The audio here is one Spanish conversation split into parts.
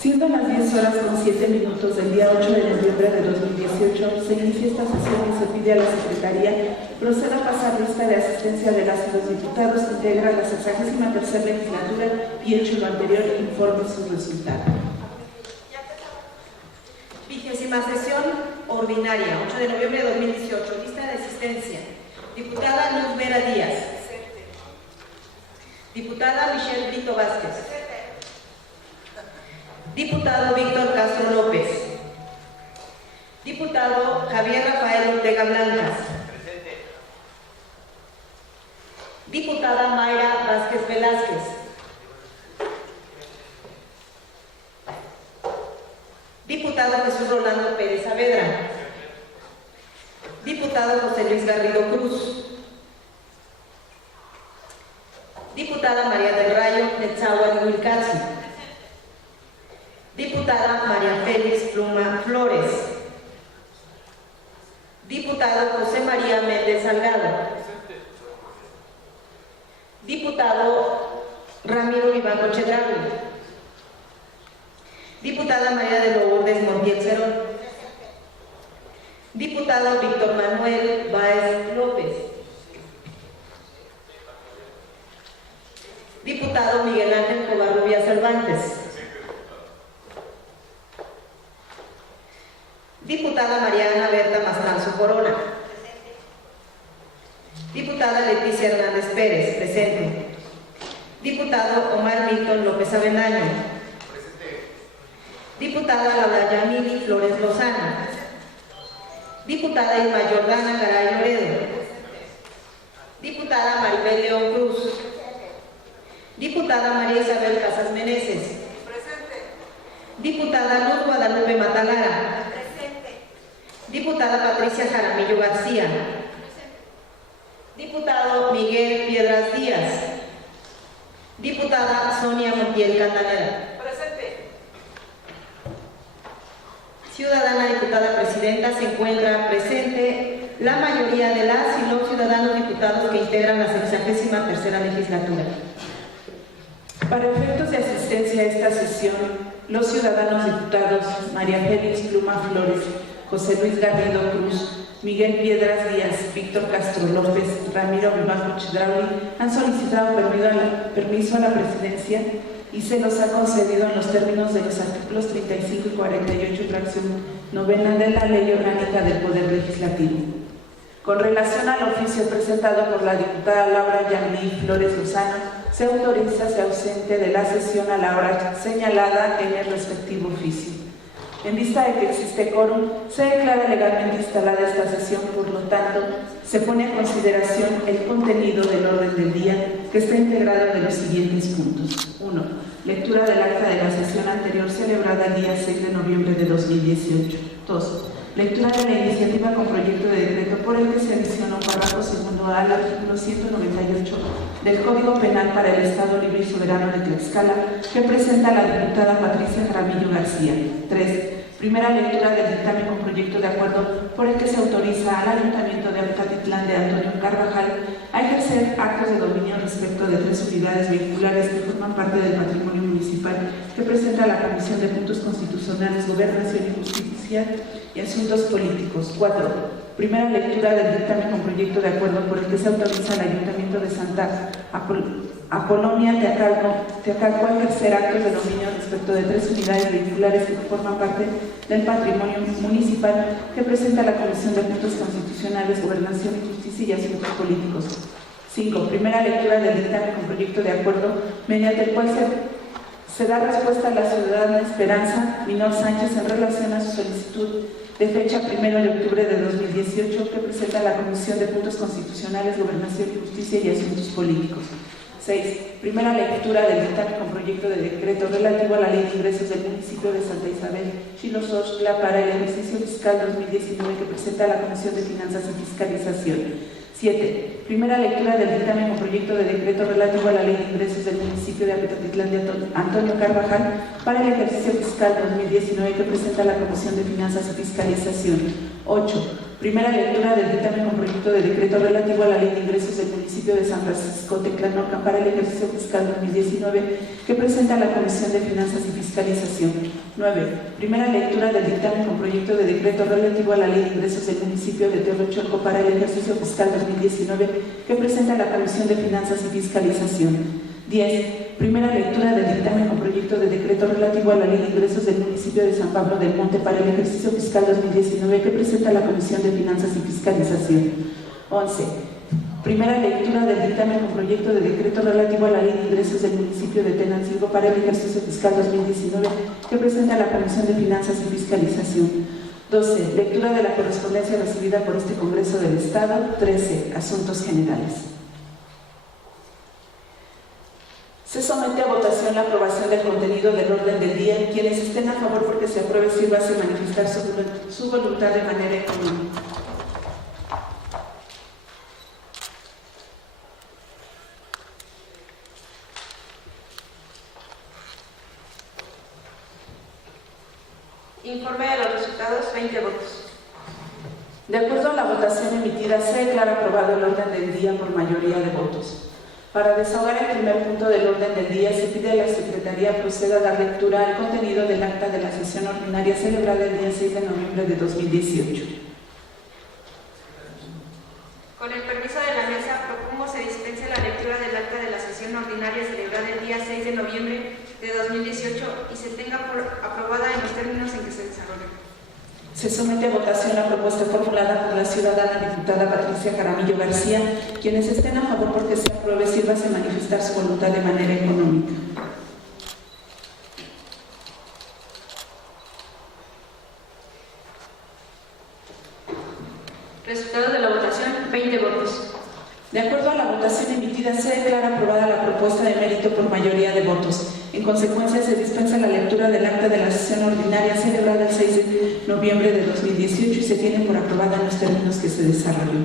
Siendo las 10:07 del día 8 de noviembre de 2018, se inicia esta sesión y se pide a la Secretaría proceda a pasar lista de asistencia de las y los diputados que integran la 63ª legislatura y, hecho lo anterior, informe su resultado. 20ª sesión ordinaria, 8 de noviembre de 2018. Lista de asistencia. Diputada Luz Vera Díaz. Diputada Michelle Brito Vázquez. Diputado Víctor Castro López. Diputado Javier Rafael Ortega Blancas. Diputada Mayra Vázquez Velázquez. Diputado Jesús Rolando Pérez Saavedra. Diputado José Luis Garrido Cruz. Diputada María del Rayo Netzáhuatl Huilcatzi. Diputada María Félix Pluma Flores. Diputado José María Méndez Salgado. Diputado Ramiro Vivanco Chedraui. Diputada María de Lourdes Montiel Cerón. Diputado Víctor Manuel Báez López. Diputado Miguel Ángel Covarrubias Cervantes. Diputada María Ana Berta Mastranzo Corona. Diputada Leticia Hernández Pérez, presente. Diputado Omar Milton López Avendaño. Diputada Laura Yamili Flores Lozano. Diputada Irma Jordana Garay Loredo. Diputada Maribel León Cruz. Diputada María Isabel Casas Meneses. Diputada Luz Guadalupe Matalara. Diputada Patricia Jaramillo García. Diputado Miguel Piedras Díaz. Diputada Sonia Montiel Cantaneda. Presente. Ciudadana diputada presidenta, se encuentra presente la mayoría de las y los ciudadanos diputados que integran la 63ª legislatura. Para efectos de asistencia a esta sesión, los ciudadanos diputados María Félix Pluma Flores, José Luis Garrido Cruz, Miguel Piedras Díaz, Víctor Castro López, Ramiro Vivanco Chedraui han solicitado permiso a la presidencia y se los ha concedido en los términos de los artículos 35 y 48, fracción novena de la Ley Orgánica del Poder Legislativo. Con relación al oficio presentado por la diputada Laura Yamili Flores Lozano, se autoriza se ausente de la sesión a la hora señalada en el respectivo oficio. En vista de que existe quórum, se declara legalmente instalada esta sesión, por lo tanto, se pone a consideración el contenido del orden del día, que está integrado de los siguientes puntos. 1. Lectura del acta de la sesión anterior celebrada el día 6 de noviembre de 2018. 2. Lectura de la iniciativa con proyecto de decreto por el que se adicionó párrafo segundo al artículo 198 del Código Penal para el Estado Libre y Soberano de Tlaxcala, que presenta la diputada Patricia Jaramillo García. 3. Primera lectura del dictamen con proyecto de acuerdo por el que se autoriza al Ayuntamiento de Amatitlán de Antonio Carvajal a ejercer actos de dominio respecto de 3 unidades vehiculares que forman parte del patrimonio municipal, que presenta la Comisión de Puntos Constitucionales, Gobernación y Justicia y Asuntos Políticos. 4. Primera lectura del dictamen con proyecto de acuerdo por el que se autoriza al Ayuntamiento de Santa Apolonia Teacalco a ejercer actos de dominio respecto de 3 unidades vehiculares que forman parte del patrimonio municipal, que presenta la Comisión de Puntos Constitucionales, Gobernación y Justicia y Asuntos Políticos. 5. Primera lectura del dictamen con proyecto de acuerdo mediante el cual se da respuesta a la ciudadana Esperanza Minor Sánchez en relación a su solicitud de fecha 1 de octubre de 2018, que presenta la Comisión de Puntos Constitucionales, Gobernación y Justicia y Asuntos Políticos. 6. Primera lectura del dictamen con proyecto de decreto relativo a la Ley de Ingresos del municipio de Santa Isabel Xilosochtla para el ejercicio fiscal 2019, que presenta la Comisión de Finanzas y Fiscalización. 7. Primera lectura del dictamen con proyecto de decreto relativo a la Ley de Ingresos del municipio de Apetatitlán de Antonio Carvajal para el ejercicio fiscal 2019 que presenta la Comisión de Finanzas y Fiscalización. 8. Primera lectura del dictamen con proyecto de decreto relativo a la Ley de Ingresos del municipio de San Francisco Teclanorcan para el ejercicio fiscal 2019 que presenta la Comisión de Finanzas y Fiscalización. 9. Primera lectura del dictamen con proyecto de decreto relativo a la Ley de Ingresos del municipio de Teolocholco para el ejercicio fiscal 2019 que presenta la Comisión de Finanzas y Fiscalización. 10. Primera lectura del dictamen con proyecto de decreto relativo a la Ley de Ingresos del municipio de San Pablo del Monte para el ejercicio fiscal 2019 que presenta la Comisión de Finanzas y Fiscalización. 11. Primera lectura del dictamen con proyecto de decreto relativo a la Ley de Ingresos del municipio de Tenancingo para el ejercicio fiscal 2019 que presenta la Comisión de Finanzas y Fiscalización. 12. Lectura de la correspondencia recibida por este Congreso del Estado. 13. Asuntos generales. Se somete a votación la aprobación del contenido del orden del día. Quienes estén a favor porque se apruebe, sírvase manifestar su voluntad de manera económica. Informe de los resultados, 20 votos. De acuerdo a la votación emitida, se declara aprobado el orden del día por mayoría de votos. Para desahogar el primer punto del orden del día, se pide a la Secretaría proceda a dar lectura al contenido del acta de la sesión ordinaria celebrada el día 6 de noviembre de 2018. Con el permiso de la mesa, propongo se dispense la lectura del acta de la sesión ordinaria celebrada el día 6 de noviembre de 2018 y se tenga por aprobada en los términos en que se desarrolló. Se somete a votación la propuesta formulada por la ciudadana diputada Patricia Jaramillo García. Quienes estén a favor porque se apruebe, sírvase manifestar su voluntad de manera económica. Resultado de la votación, 20 votos. De acuerdo a la votación emitida, se declara aprobada la propuesta de mérito por mayoría de votos. En consecuencia, se dispensa la lectura del acta de la sesión ordinaria celebrada el 6 de noviembre de 2018 y se tiene por aprobada en los términos que se desarrolló.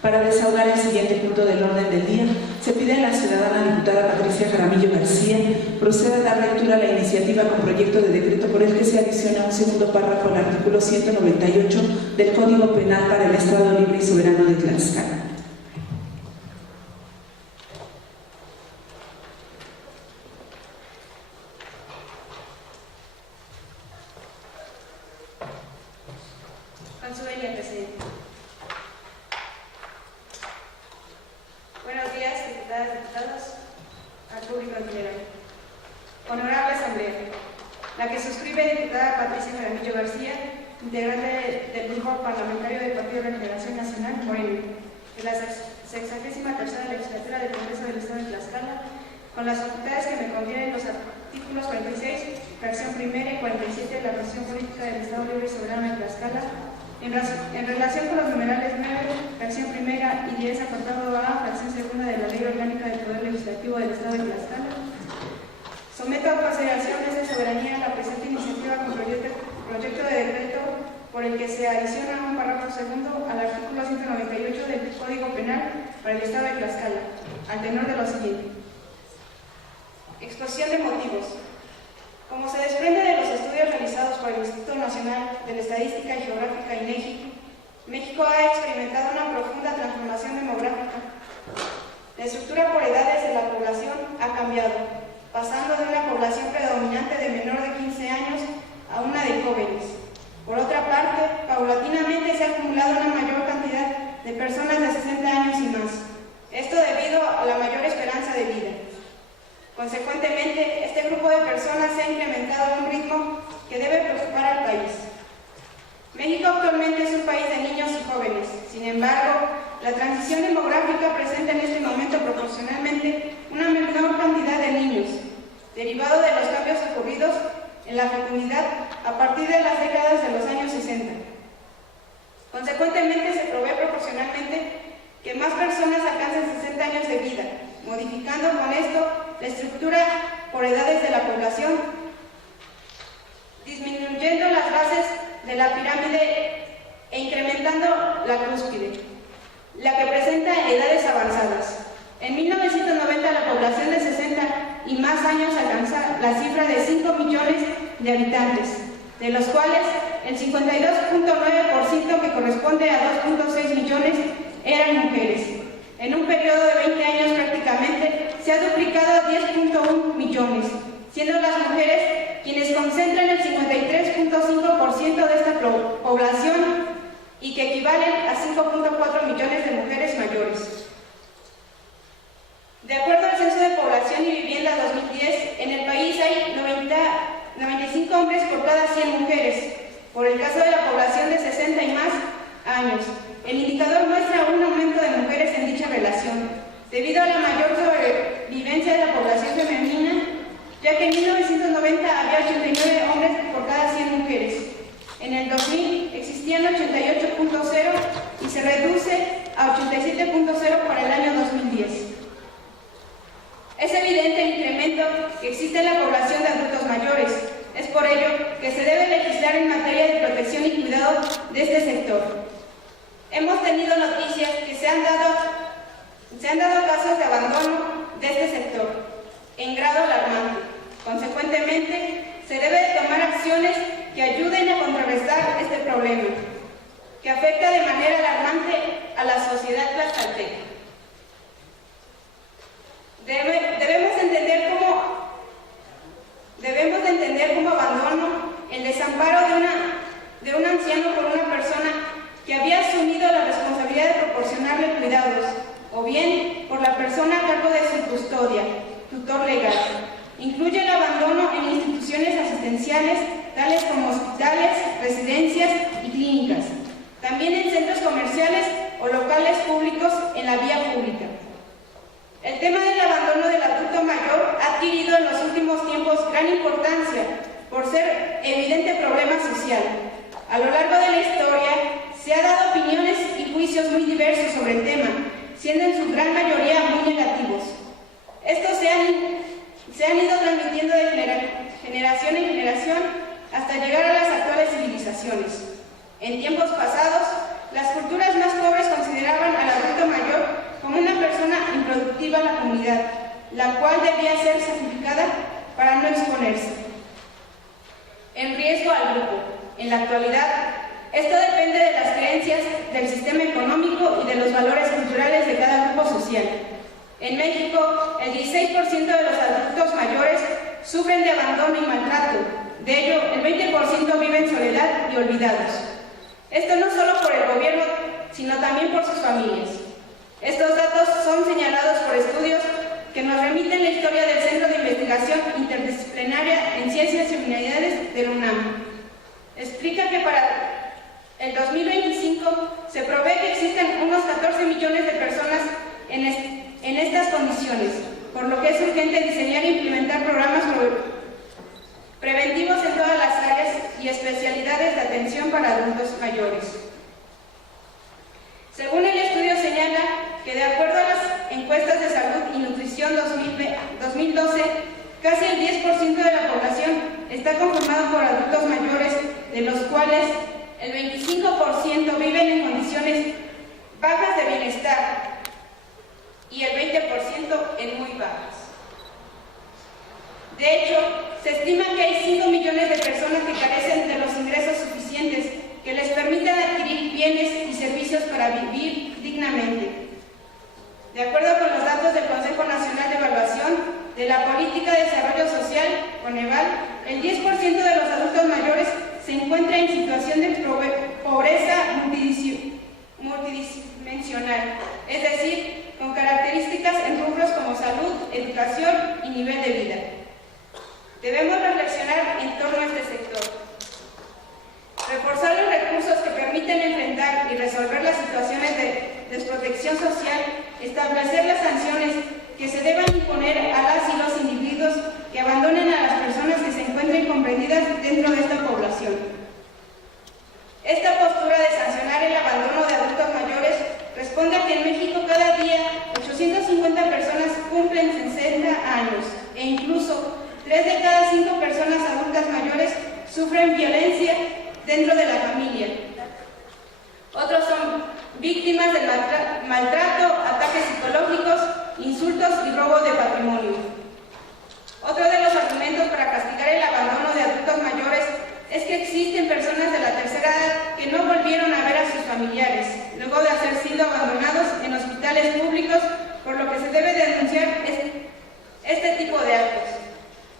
Para desahogar el siguiente punto del orden del día, se pide a la ciudadana diputada Patricia Jaramillo García proceda a dar lectura a la iniciativa con proyecto de decreto por el que se adiciona un segundo párrafo al artículo 198 del Código Penal para el Estado Libre y Soberano de Tlaxcala. Buenos días, diputadas y diputados, al público en general. Honorable Asamblea, la que suscribe diputada Patricia Jaramillo García, integrante del Grupo Parlamentario del Partido de Regeneración Nacional, Morena, de la 63ª legislatura del Congreso del Estado de Tlaxcala, con las facultades que me confieren los artículos 46, fracción primera y 47 de la Constitución Política del Estado Libre y Soberano de Tlaxcala, en relación con los numerales 9, fracción primera y 10, apartado A, fracción segunda de la Ley Orgánica del Poder Legislativo del Estado de Tlaxcala, someto a consideraciones de soberanía la presente iniciativa con proyecto de decreto por el que se adiciona un párrafo segundo al artículo 198 del Código Penal para el Estado de Tlaxcala, al tenor de lo siguiente. Exposición de motivos. Como se desprende de los estudios realizados por el Instituto Nacional de Estadística y Geográfica INEGI, México ha experimentado una profunda transformación demográfica. La estructura por edades de la población ha cambiado, pasando de una población predominante de menor de 15 años a una de jóvenes. Por otra parte, paulatinamente se ha acumulado una mayor cantidad de personas de 60 años y más. Esto debido a la mayor esperanza de vida. Consecuentemente, este grupo de personas se ha incrementado a un ritmo que debe preocupar al país. México actualmente es un país de niños y jóvenes. Sin embargo, la transición demográfica presenta en este momento proporcionalmente una menor cantidad de niños, derivado de los cambios ocurridos en la fecundidad a partir de las décadas de los años 60. Consecuentemente, se provee proporcionalmente que más personas alcancen 60 años de vida, modificando con esto la estructura por edades de la población, disminuyendo las bases de la pirámide e incrementando la cúspide. la que presenta edades avanzadas. En 1990 la población de 60 y más años alcanza la cifra de 5 millones de habitantes, de los cuales el 52.9%, que corresponde a 2.6 millones, eran mujeres. En un periodo de 20 años prácticamente se ha duplicado a 10.1 millones, siendo las mujeres quienes concentran el 53.5% de esta población y que equivalen a 5.4 millones de mujeres mayores. De acuerdo al Censo de Población y Vivienda 2010, en el país hay 95 hombres por cada 100 mujeres. Por el caso de la población de 60 y más años, el indicador muestra un aumento de mujeres en dicha relación, debido a la mayor sobrevivencia de la población femenina, ya que en 1990 había 89 hombres por cada 100 mujeres. En el 2000 existían 88.0 y se reduce a 87.0 para el año 2010. Es evidente el incremento que existe en la población de adultos mayores. Es por ello que se debe legislar en materia de protección y cuidado de este sector. Hemos tenido noticias que se han dado casos de abandono de este sector en grado alarmante. Consecuentemente, se debe de tomar acciones que ayuden a contrarrestar este problema, que afecta de manera alarmante a la sociedad tlaxcalteca. Debemos de entender como abandono el desamparo de un anciano por una persona que había asumido la responsabilidad de proporcionarle cuidados, o bien por la persona a cargo de su custodia, tutor legal. Incluye el abandono en instituciones asistenciales, tales como hospitales, residencias y clínicas, también en centros comerciales o locales públicos en la vía pública. El tema del abandono del adulto mayor ha adquirido en los últimos tiempos gran importancia por ser evidente problema social. A lo largo de la historia se han dado opiniones y juicios muy diversos sobre el tema, siendo en su gran mayoría muy negativos. Estos se han ido transmitiendo de generación en generación hasta llegar a las actuales civilizaciones. En tiempos pasados, las culturas más pobres consideraban al adulto mayor como una persona improductiva en la comunidad, la cual debía ser sacrificada para no exponerse en riesgo al grupo. En la actualidad, esto depende de las creencias, del sistema económico y de los valores culturales de cada grupo social. En México, el 16% de los adultos mayores sufren de abandono y maltrato. De ello, el 20% vive en soledad y olvidados. Esto no solo por el gobierno, sino también por sus familias. Estos datos son señalados por estudios que nos remiten la historia del Centro de Investigación Interdisciplinaria en Ciencias y Humanidades de la UNAM. Explica que para el 2025 se prevé que existen unos 14 millones de personas en estas condiciones, por lo que es urgente diseñar e implementar programas preventivos en todas las áreas y especialidades de atención para adultos mayores. Según el estudio señala que de acuerdo a las encuestas de salud y nutrición 2012, casi el 10% de la población está conformado por adultos mayores, de los cuales el 25% viven en condiciones bajas de bienestar y el 20% en muy bajas. De hecho, se estima que hay 5 millones de personas que carecen de los ingresos suficientes que les permitan adquirir bienes y servicios para vivir dignamente. De acuerdo con los datos del Consejo Nacional de Evaluación de la Política de Desarrollo Social, CONEVAL, el 10% de los adultos mayores se encuentra en situación de pobreza multidimensional, es decir, con características en rubros como salud, educación y nivel de vida. Debemos reflexionar en torno a este sector. Reforzar los recursos que permiten enfrentar y resolver las situaciones de desprotección social, establecer las sanciones que se deban imponer a las y los individuos que abandonen a las personas que se encuentren comprendidas dentro de esta población. Esta postura de sancionar el abandono de adultos mayores responde a que en México cada día 850 personas cumplen 60 años e incluso 3 de cada 5 personas adultas mayores sufren violencia dentro de la familia. Otros son víctimas del maltrato, ataques psicológicos, insultos y robo de patrimonio. Otro de los argumentos para castigar el abandono de adultos mayores es que existen personas de la tercera edad que no volvieron a ver a sus familiares, luego de haber sido abandonados en hospitales públicos, por lo que se debe denunciar este tipo de actos.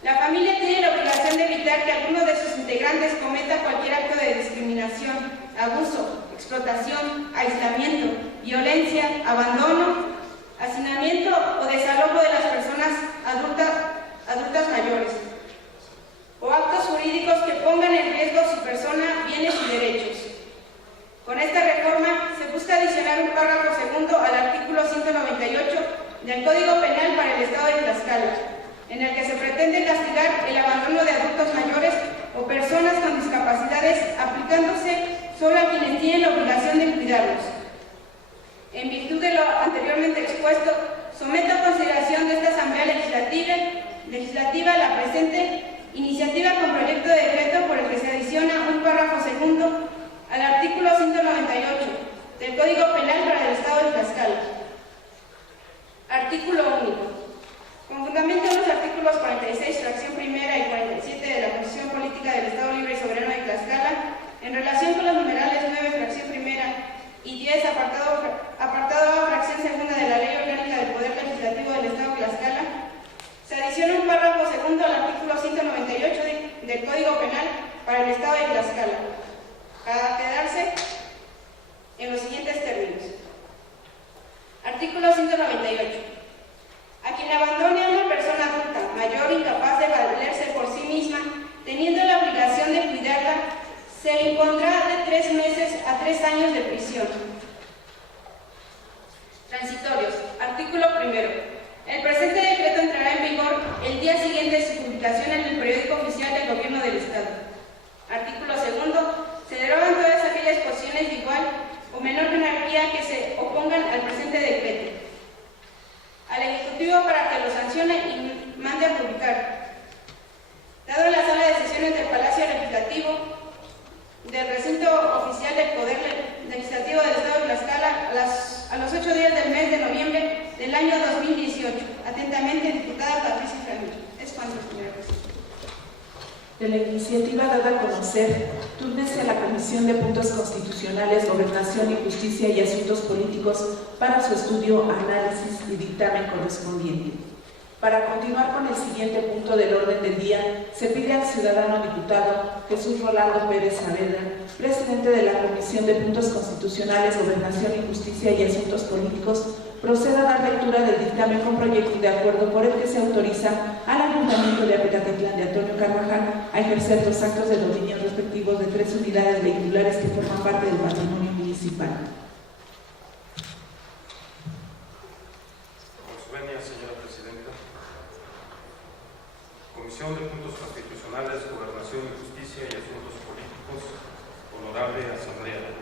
La familia tiene la obligación de evitar que alguno de sus integrantes cometa cualquier acto de discriminación, abuso, explotación, aislamiento, violencia, abandono, hacinamiento o desalojo de las personas adultas mayores, o actos jurídicos que pongan en riesgo su persona, bienes y derechos. Con esta reforma se busca adicionar un párrafo segundo al artículo 198 del Código Penal para el Estado de Tlaxcala, en el que se pretende castigar el abandono de adultos mayores o personas con discapacidades, aplicándose solo a quienes tienen la obligación de cuidarlos. En virtud de lo anteriormente expuesto, someto a consideración de esta Asamblea Legislativa la presente iniciativa con proyecto de decreto por el que se adiciona un párrafo segundo al artículo 198 del Código Penal para el Estado de Tlaxcala. Artículo único. Con fundamento en los artículos 46, fracción primera y 47 de la Constitución Política del Estado Libre y Soberano de Tlaxcala, en relación con los numerales 9, fracción primera y 10, apartado A, fracción segunda de la Ley Orgánica del Poder Legislativo del Estado de Tlaxcala, se adiciona un párrafo segundo al artículo 198 del Código Penal para el Estado de Tlaxcala, para quedarse en los siguientes términos. Artículo 198. A quien abandone a una persona adulta, mayor, incapaz de valerse por sí misma, teniendo la obligación de cuidarla, se le impondrá de 3 meses a 3 años de prisión. Transitorios. Artículo primero. El presente decreto entrará en vigor el día siguiente de su publicación en el periódico oficial del Gobierno del Estado. Artículo segundo. Se derogan todas aquellas posiciones de igual o menor jerarquía que se opongan al presente decreto. Al Ejecutivo para que lo sancione y mande a publicar. Dado en la sala de sesiones del Palacio Legislativo del recinto oficial del Poder Legislativo del Estado de Tlaxcala a los 8 días del mes de noviembre del año 2018. Atentamente, diputada Patricia Framillo. Es cuanto, señora presidenta. De la iniciativa dada a conocer, túrnese a la Comisión de Puntos Constitucionales, Gobernación y Justicia y Asuntos Políticos para su estudio, análisis y dictamen correspondiente. Para continuar con el siguiente punto del orden del día, se pide al ciudadano diputado Jesús Rolando Pérez Saavedra, presidente de la Comisión de Puntos Constitucionales, Gobernación y Justicia y Asuntos Políticos, proceda a dar lectura del dictamen con proyecto de acuerdo por el que se autoriza al Ayuntamiento de Apecatetlán de Antonio Carvajal a ejercer los actos de dominio respectivos de 3 unidades vehiculares que forman parte del patrimonio municipal. Señora Presidenta. Comisión de Puntos Constitucionales, Gobernación y Justicia y Asuntos Políticos, Honorable Asamblea.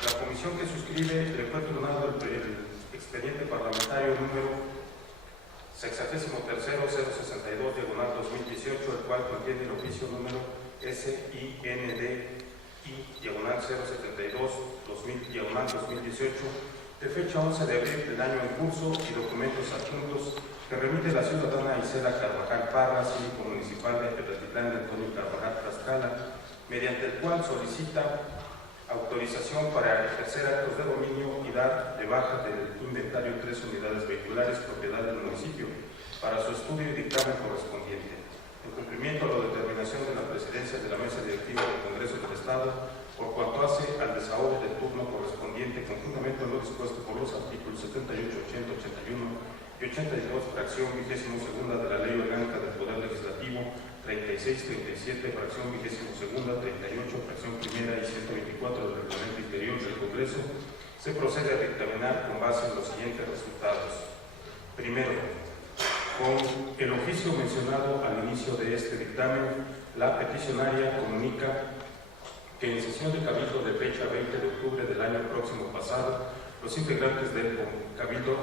La comisión que suscribe le fue turnado el expediente parlamentario número 63-062-2018, el cual contiene el oficio número SINDI-072-2018, de fecha 11 de abril del año en curso y documentos adjuntos que remite la ciudadana Isela Carvajal Parra, síndico municipal de Apecatetlán de Antonio Carvajal Tlaxcala, mediante el cual solicita autorización para ejercer actos de dominio y dar de baja del inventario 3 unidades vehiculares propiedad del municipio para su estudio y dictamen correspondiente. En cumplimiento a la determinación de la presidencia de la Mesa Directiva del Congreso del Estado, por cuanto hace al desahogo del turno correspondiente con fundamento en lo dispuesto por los artículos 78, 80, 81 y 82, fracción 22 de la Ley Orgánica del Poder Legislativo, 36, 37, fracción 22, 38, fracción primera y 124 del Reglamento Interior del Congreso, se procede a dictaminar con base en los siguientes resultados. Primero, con el oficio mencionado al inicio de este dictamen, la peticionaria comunica que en sesión de Cabildo de fecha 20 de octubre del año próximo pasado, los integrantes del Cabildo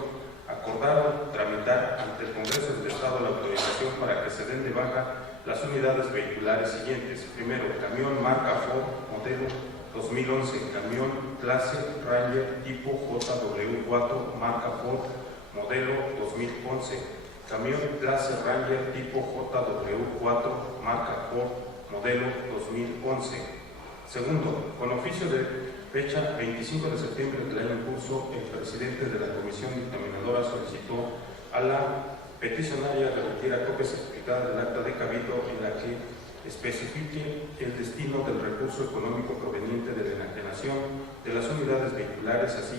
acordaron tramitar ante el Congreso del Estado la autorización para que se den de baja las unidades vehiculares siguientes. Primero, camión marca Ford modelo 2011, camión clase Ranger tipo JW4 marca Ford, modelo 2011, camión clase Ranger tipo JW4 marca Ford, modelo 2011. Segundo, con oficio de fecha 25 de septiembre del año en curso, el presidente de la comisión dictaminadora solicitó a la peticionaria que retira copia certificada del acta de cabildo en la que especifique el destino del recurso económico proveniente de la enajenación de las unidades vehiculares, así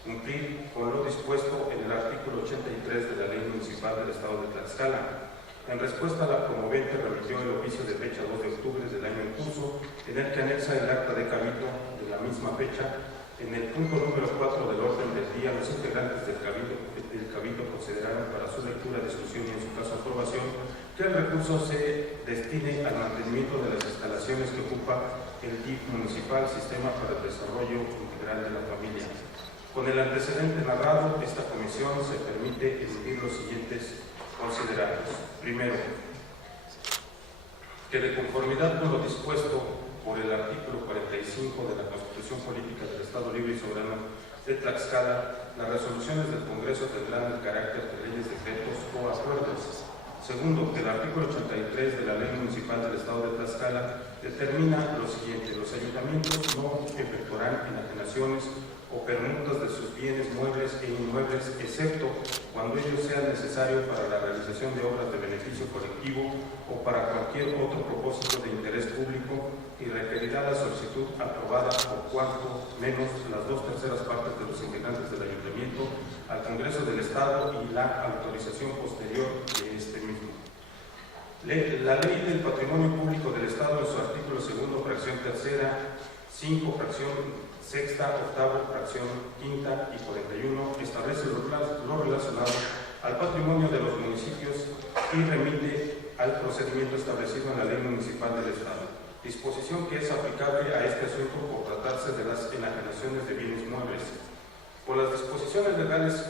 cumplir con lo dispuesto en el artículo 83 de la Ley Municipal del Estado de Tlaxcala. En respuesta, la promovente remitió el oficio de fecha 2 de octubre del año en curso, en el que anexa el acta de cabildo de la misma fecha. En el punto número 4 del orden del día, los integrantes del cabildo consideraron para su lectura, discusión y en su caso aprobación que el recurso se destine al mantenimiento de las instalaciones que ocupa el DIF municipal, Sistema para el Desarrollo Integral de la Familia. Con el antecedente narrado, esta comisión se permite emitir los siguientes considerados. Primero, que de conformidad con lo dispuesto por el artículo 45 de la Constitución Política del Estado Libre y Soberano de Tlaxcala, las resoluciones del Congreso tendrán el carácter de leyes, decretos o acuerdos. Segundo, que el artículo 83 de la Ley Municipal del Estado de Tlaxcala determina lo siguiente: los ayuntamientos no efectuarán enajenaciones o permutas de sus bienes muebles e inmuebles, excepto cuando ello sea necesario para la realización de obras de beneficio colectivo o para cualquier otro propósito de interés público, y requerirá la solicitud aprobada por cuanto menos las 2/3 partes de los integrantes del ayuntamiento al Congreso del Estado y la autorización posterior de este mismo. La Ley del Patrimonio Público del Estado, en su artículo 2, fracción 3, 5, fracción 6, 8, fracción 5 y 41, establece lo relacionado al patrimonio de los municipios y remite al procedimiento establecido en la Ley Municipal del Estado. Disposición que es aplicable a este asunto por tratarse de las enajenaciones de bienes muebles. Por las disposiciones legales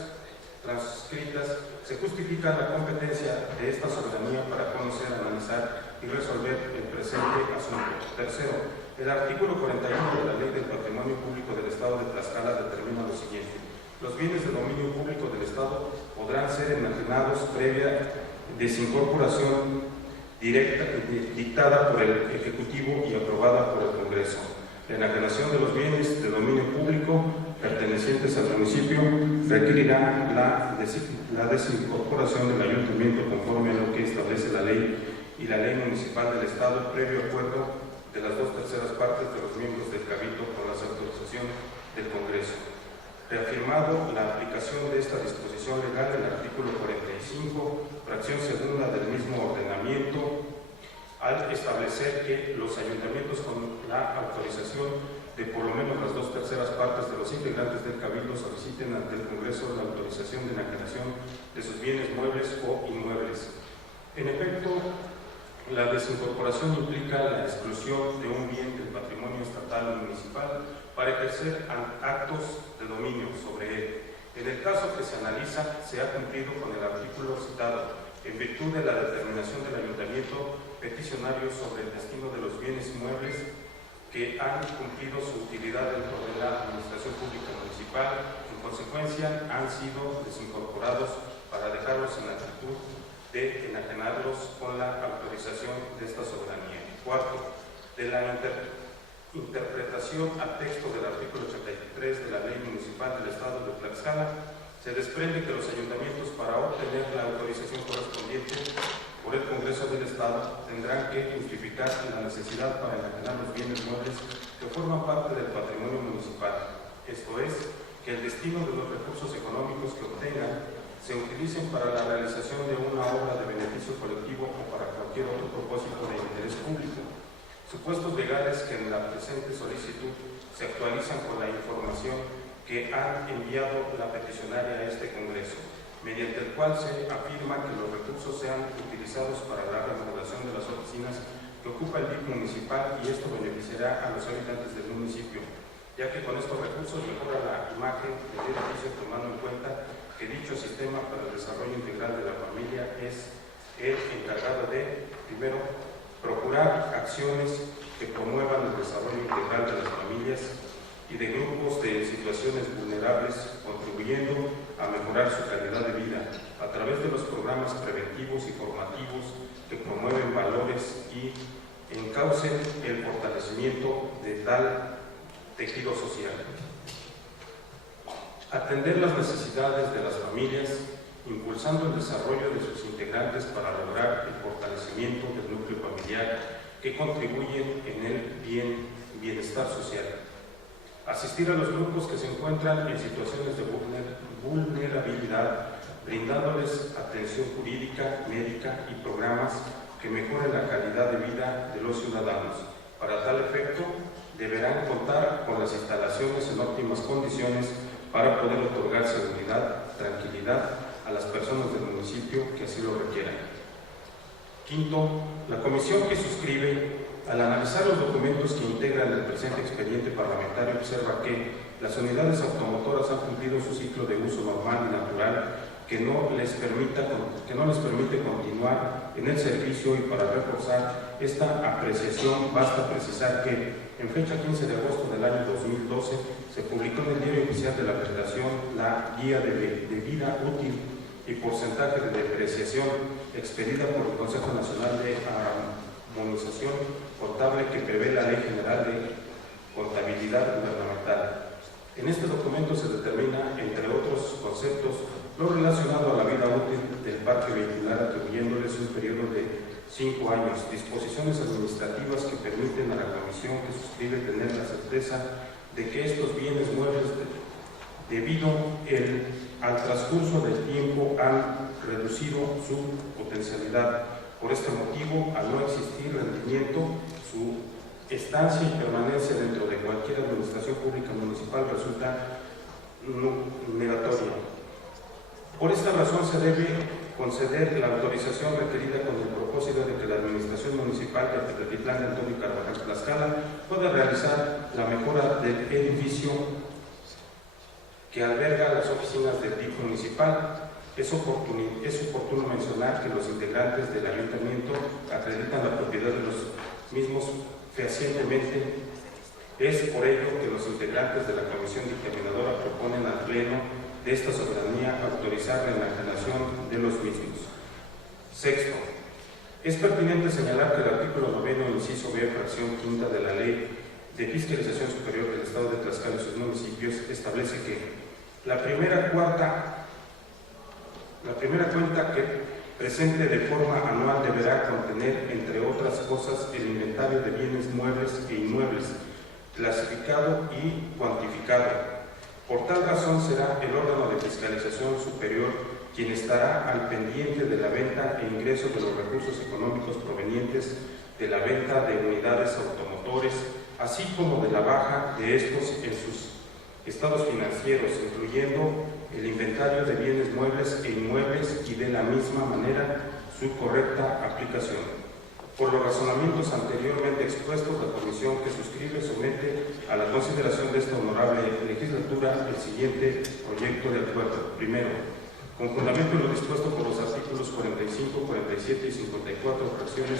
transcritas, se justifica la competencia de esta soberanía para conocer, analizar y resolver el presente asunto. Tercero, el artículo 41 de la Ley del Patrimonio Público del Estado de Tlaxcala determina lo siguiente: los bienes de dominio público del Estado podrán ser enajenados previa desincorporación directa dictada por el Ejecutivo y aprobada por el Congreso. La enajenación de los bienes de dominio público pertenecientes al municipio requerirá la desincorporación del ayuntamiento conforme a lo que establece la ley y la Ley Municipal del Estado, previo acuerdo de las 2/3 partes de los miembros del Cabildo con la autorización del Congreso. Reafirmado la aplicación de esta disposición legal, el artículo 45, fracción 2 del mismo ordenamiento, al establecer que los ayuntamientos con la autorización de por lo menos las 2/3 partes de los integrantes del Cabildo soliciten ante el Congreso la autorización de enajenación de sus bienes muebles o inmuebles. En efecto, la desincorporación implica la exclusión de un bien del patrimonio estatal o municipal para ejercer actos de dominio sobre él. En el caso que se analiza, se ha cumplido con el artículo citado, en virtud de la determinación del ayuntamiento peticionario sobre el destino de los bienes muebles que han cumplido su utilidad dentro de la administración pública municipal. En consecuencia, han sido desincorporados para dejarlos en actitud de enajenarlos con la autorización de esta soberanía. Cuarto, de la interpretación a texto del artículo 83 de la Ley Municipal del Estado de Tlaxcala, se desprende que los ayuntamientos, para obtener la autorización correspondiente por el Congreso del Estado, tendrán que justificar la necesidad para enajenar los bienes muebles que forman parte del patrimonio municipal. Esto es, que el destino de los recursos económicos que obtengan se utilicen para la realización de una obra de beneficio colectivo o para cualquier otro propósito de interés público. Supuestos legales que en la presente solicitud se actualizan con la información que ha enviado la peticionaria a este Congreso, mediante el cual se afirma que los recursos sean utilizados para la remodelación de las oficinas que ocupa el DIF municipal, y esto beneficiará a los habitantes del municipio, ya que con estos recursos mejora la imagen del edificio, tomando en cuenta que dicho sistema para el desarrollo integral de la familia es el encargado de, primero, procurar acciones que promuevan el desarrollo integral de las familias y de grupos de situaciones vulnerables, contribuyendo a mejorar su calidad de vida a través de los programas preventivos y formativos que promueven valores y encaucen el fortalecimiento de tal tejido social. Atender las necesidades de las familias, impulsando el desarrollo de sus integrantes para lograr el fortalecimiento del núcleo familiar que contribuyen en el bienestar social. Asistir a los grupos que se encuentran en situaciones de vulnerabilidad, brindándoles atención jurídica, médica y programas que mejoren la calidad de vida de los ciudadanos. Para tal efecto, deberán contar con las instalaciones en óptimas condiciones para poder otorgar seguridad, tranquilidad a las personas del municipio que así lo requieran. Quinto, la comisión que suscribe, al analizar los documentos que integran el presente expediente parlamentario, observa que las unidades automotoras han cumplido su ciclo de uso normal y natural que no les permite continuar en el servicio, y para reforzar esta apreciación basta precisar que en fecha 15 de agosto del año 2012 se publicó en el Diario Oficial de la Federación la Guía de Vida Útil y Porcentaje de Depreciación expedida por el Consejo Nacional de Armonización Contable, que prevé la Ley General de Contabilidad Gubernamental. En este documento se determina, entre otros conceptos, lo relacionado a la vida útil del parque vehicular, atribuyéndoles un periodo de 5 años, disposiciones administrativas que permiten a la comisión que suscribe tener la certeza de que estos bienes muebles, debido al transcurso del tiempo, han reducido su potencialidad. Por este motivo, al no existir rendimiento, su estancia y permanencia dentro de cualquier administración pública municipal resulta negatoria. Por esta razón se debe conceder la autorización requerida con el propósito de que la Administración Municipal de Tepetitlán de Antonio Carvajal Tlaxcala pueda realizar la mejora del edificio que alberga las oficinas del DIF municipal. Es oportuno mencionar que los integrantes del ayuntamiento acreditan la propiedad de los mismos fehacientemente. Es por ello que los integrantes de la comisión dictaminadora proponen al Pleno de esta soberanía autorizar la enajenación de los mismos. Sexto, es pertinente señalar que el artículo 9, inciso B, fracción quinta de la Ley de Fiscalización Superior del Estado de Tlaxcala y sus municipios establece que la primera cuenta que presente de forma anual deberá contener, entre otras cosas, el inventario de bienes muebles e inmuebles, clasificado y cuantificado. Por tal razón será el órgano de fiscalización superior quien estará al pendiente de la venta e ingreso de los recursos económicos provenientes de la venta de unidades automotores, así como de la baja de estos en sus estados financieros, incluyendo el inventario de bienes muebles e inmuebles, y de la misma manera su correcta aplicación. Por los razonamientos anteriormente expuestos, la comisión que suscribe somete a la consideración de esta honorable legislatura el siguiente proyecto de acuerdo. Primero, con fundamento en lo dispuesto por los artículos 45, 47 y 54, fracciones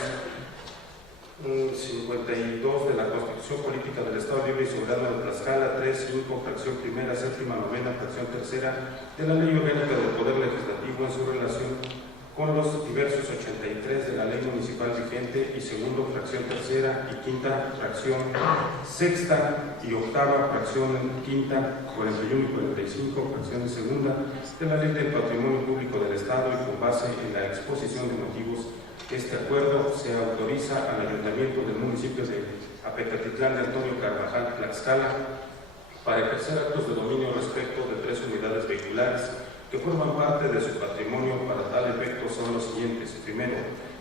52 de la Constitución Política del Estado Libre y Soberano de Tlaxcala, 3, 5, fracción primera, séptima, novena, fracción tercera de la Ley Orgánica del Poder Legislativo en su relación con los diversos 83 de la Ley Municipal vigente, y segundo, fracción tercera y quinta, fracción sexta y octava, fracción quinta, 41 y 45, fracción segunda de la Ley del Patrimonio Público del Estado, y con base en la exposición de motivos, este acuerdo se autoriza al Ayuntamiento del municipio de Apetatitlán de Antonio Carvajal Tlaxcala para ejercer actos de dominio respecto de 3 unidades vehiculares que forman parte de su patrimonio. Para tal efecto son los siguientes. Primero,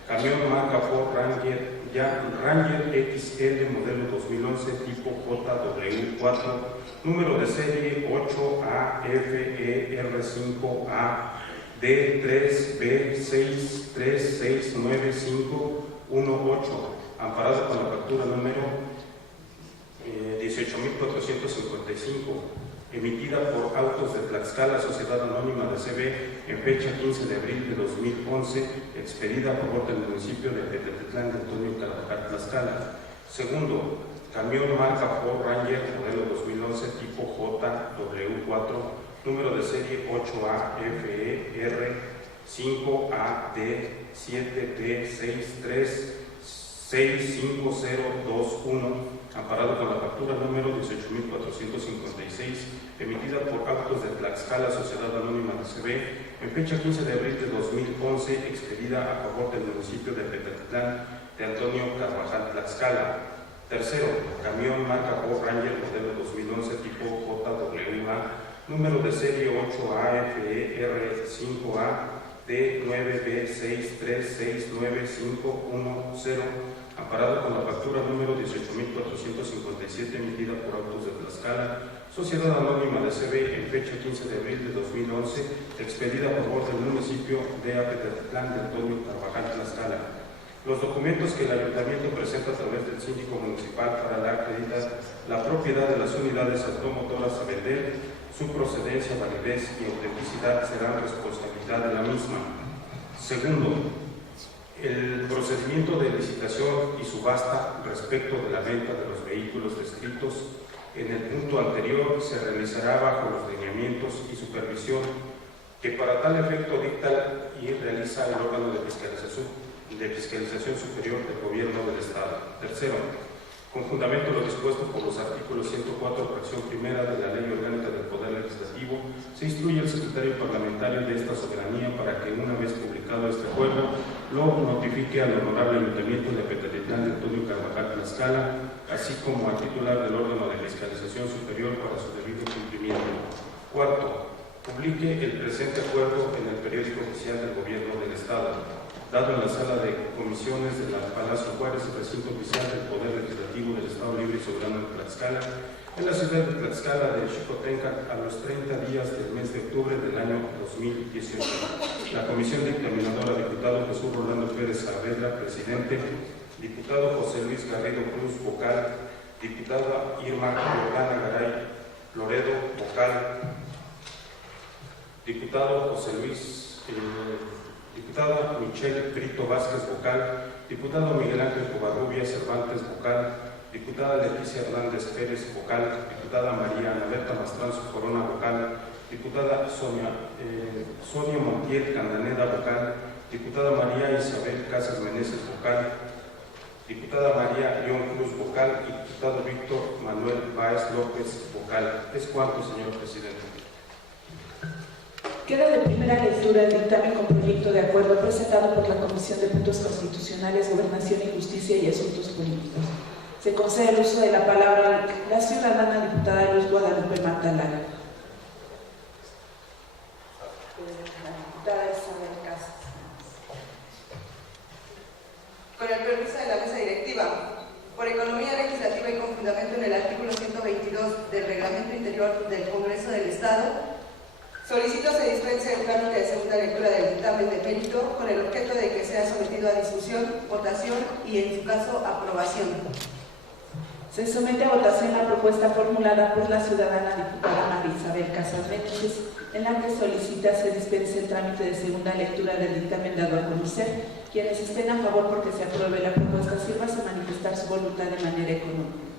camión marca Ford Ranger XL modelo 2011 tipo JW4, número de serie 8AFER5A D3B6369518, amparado con la factura número 18.455, emitida por Autos de Tlaxcala, Sociedad Anónima de CB, en fecha 15 de abril de 2011, expedida por orden del municipio de Tepetitlán de Antonio Carvajal Tlaxcala. Segundo, camión marca Ford Ranger modelo 2011 tipo JW4, número de serie 8AFER5AD7P6365021, amparado con la factura número 18.456, emitida por Autos de Tlaxcala, Sociedad Anónima de CB, en fecha 15 de abril de 2011, expedida a favor del municipio de Petatitlán de Antonio Carvajal, Tlaxcala. Tercero, camión marca Ford Ranger modelo 2011 tipo JWA, número de serie 8AFER5AD9B6369510, amparado con la factura número 18.457, emitida por Autos de Tlaxcala, Sociedad Anónima de CB, en fecha 15 de abril de 2011, expedida a favor del municipio de Petatitlán de Antonio Carvajal, Tlaxcala. Los documentos que el Ayuntamiento presenta a través del síndico municipal para la acreditar la propiedad de las unidades automotoras a vender, su procedencia, validez y autenticidad serán responsabilidad de la misma. Segundo, el procedimiento de licitación y subasta respecto de la venta de los vehículos descritos en el punto anterior se realizará bajo los lineamientos y supervisión que para tal efecto dicta y realiza el órgano de fiscalización superior del Gobierno del Estado. Tercero, con fundamento lo dispuesto por los artículos 104, fracción primera de la Ley Orgánica del Poder Legislativo, se instruye al secretario parlamentario de esta soberanía para que, una vez publicado este acuerdo, lo notifique al honorable Ayuntamiento de Petatitlán de Antonio Carvajal, Tlaxcala, así como al titular del órgano de fiscalización superior para su debido cumplimiento. Cuarto, publique el presente acuerdo en el periódico oficial del Gobierno del Estado, dado en la sala de comisiones de la Palacio Juárez, recinto oficial del Poder Legislativo del Estado Libre y Soberano de Tlaxcala, en la ciudad de Tlaxcala de Xicotenca, a los 30 días del mes de octubre del año 2018. La comisión dictaminadora, diputado Jesús Rolando Pérez Saavedra, presidente; diputado José Luis Garrido Cruz, vocal; diputada Irma Jordana Garay Loredo, vocal; diputado José Luis diputada Michelle Brito Vázquez, vocal; diputado Miguel Ángel Covarrubias Cervantes, vocal; diputada Leticia Hernández Pérez, vocal; diputada María Ana Berta Mastranzo Corona, vocal; diputada Sonia Montiel Candaneda, vocal; diputada María Isabel Casas Meneses, vocal; diputada María León Cruz, vocal; y diputado Víctor Manuel Báez López, vocal. Es cuanto, señor presidente. Queda de primera lectura el dictamen con proyecto de acuerdo presentado por la Comisión de Puntos Constitucionales, Gobernación y Justicia y Asuntos Políticos. Se concede el uso de la palabra a la ciudadana diputada Luz Guadalupe Matalaga. Diputada Isabel Casas. Con el permiso de la mesa directiva, por economía legislativa y con fundamento en el artículo 122 del Reglamento Interior del Congreso del Estado, solicito se dispense el trámite de segunda lectura del dictamen de mérito con el objeto de que sea sometido a discusión, votación y, en su caso, aprobación. Se somete a votación la propuesta formulada por la ciudadana diputada María Isabel Casas Meneses, en la que solicita se dispense el trámite de segunda lectura del dictamen dado a conocer. Quienes estén a favor porque se apruebe la propuesta, sírvase a manifestar su voluntad de manera económica.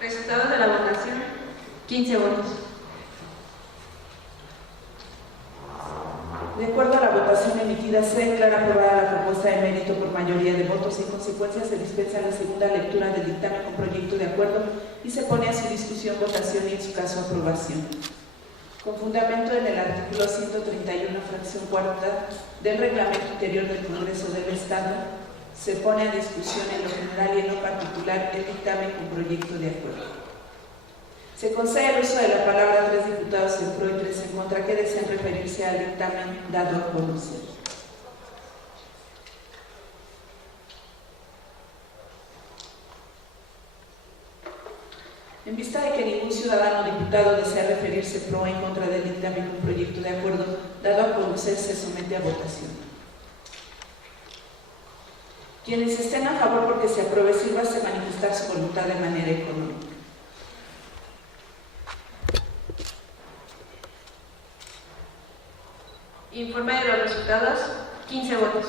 Resultados de la votación: 15 votos. De acuerdo a la votación emitida, se declara aprobada la propuesta de mérito por mayoría de votos. En consecuencia, se dispensa la segunda lectura del dictamen con proyecto de acuerdo y se pone a su discusión, votación y, en su caso, aprobación. Con fundamento en el artículo 131, fracción cuarta del Reglamento Interior del Congreso del Estado, se pone a discusión en lo general y en lo particular el dictamen con proyecto de acuerdo. Se concede el uso de la palabra a 3 diputados en pro y 3 en contra que desean referirse al dictamen dado a conocer. En vista de que ningún ciudadano o diputado desea referirse pro o en contra del dictamen con proyecto de acuerdo dado a conocer, se somete a votación. Quienes estén a favor porque se apruebe, sírvase manifestar su voluntad de manera económica. Informe de los resultados, 15 votos.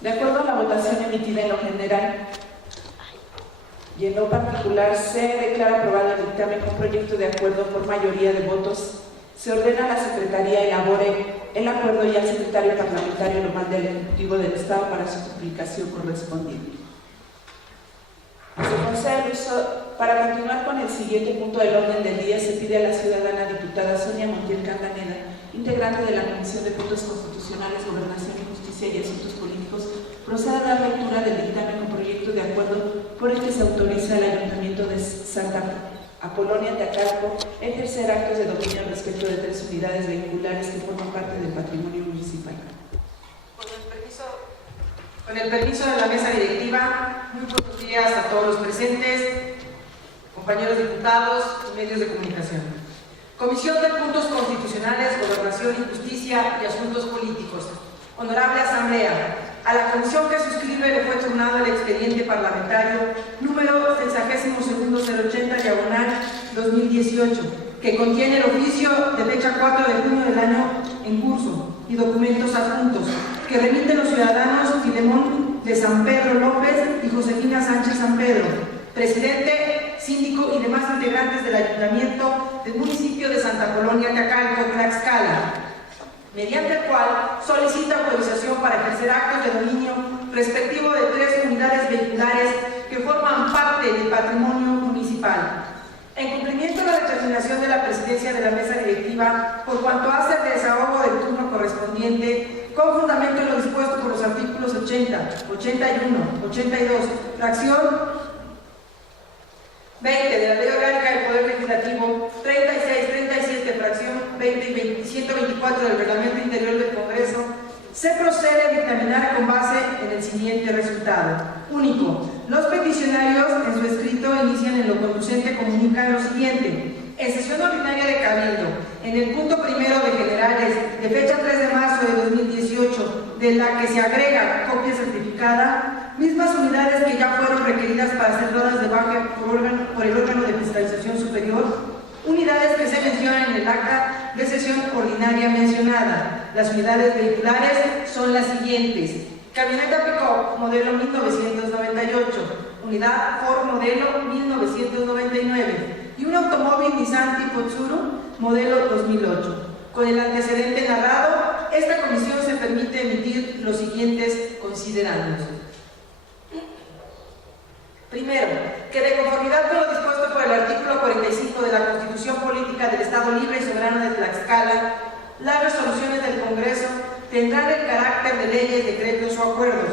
De acuerdo a la votación emitida en lo general y en lo particular, se declara aprobado el dictamen con proyecto de acuerdo por mayoría de votos. Se ordena a la Secretaría elabore el acuerdo y al secretario parlamentario lo mande al Ejecutivo del Estado para su publicación correspondiente. Se concede el uso. Para continuar con el siguiente punto del orden del día, se pide a la ciudadana diputada Sonia Montiel Candaneda, integrante de la Comisión de Puntos Constitucionales, Gobernación y Justicia y Asuntos Políticos, proceda a la lectura del dictamen con proyecto de acuerdo por el que se autoriza al Ayuntamiento de Santa Apolonia de Acalco ejercer actos de dominio respecto de 3 unidades vehiculares que forman parte del patrimonio municipal. Con el permiso de la mesa directiva, muy buenos días a todos los presentes, compañeros diputados y medios de comunicación. Comisión de Puntos Constitucionales, Gobernación y Justicia y Asuntos Políticos. Honorable Asamblea, a la comisión que suscribe le fue turnado el expediente parlamentario número 62-080/2018, que contiene el oficio de fecha 4 de junio del año en curso y documentos adjuntos, que remiten los ciudadanos Filemón de San Pedro López y Josefina Sánchez San Pedro, presidente, síndico y demás integrantes del Ayuntamiento del municipio de Santa Apolonia de Acalco, Tlaxcala, mediante el cual solicita autorización para ejercer actos de dominio respectivo de 3 unidades vehiculares que forman parte del patrimonio municipal. En cumplimiento de la determinación de la presidencia de la mesa directiva, por cuanto hace el desahogo del turno correspondiente, con fundamento en lo dispuesto por los artículos 80, 81, 82, fracción 20 de la Ley Orgánica del Poder Legislativo, 36, 37, fracción 20 y 124 del Reglamento Interior del Congreso, se procede a dictaminar con base en el siguiente resultado. Único. Los peticionarios en su escrito inician en lo conducente comunican lo siguiente. En sesión ordinaria de Cabildo, en el punto primero de generales, de fecha 3 de marzo de 2018, de la que se agrega copia certificada, mismas unidades que ya fueron requeridas para ser dadas de baja por el órgano de fiscalización superior, unidades que se mencionan en el acta de sesión ordinaria mencionada. Las unidades vehiculares son las siguientes: camioneta pick-up modelo 1998, unidad Ford modelo 1999 y un automóvil Nissan tipo Tsuru modelo 2008. Con el antecedente narrado, esta comisión se permite emitir los siguientes considerandos. Primero, que de conformidad con lo dispuesto por el artículo 45 de la Constitución Política del Estado Libre y Soberano de Tlaxcala, las resoluciones del Congreso tendrán el carácter de leyes, decretos o acuerdos.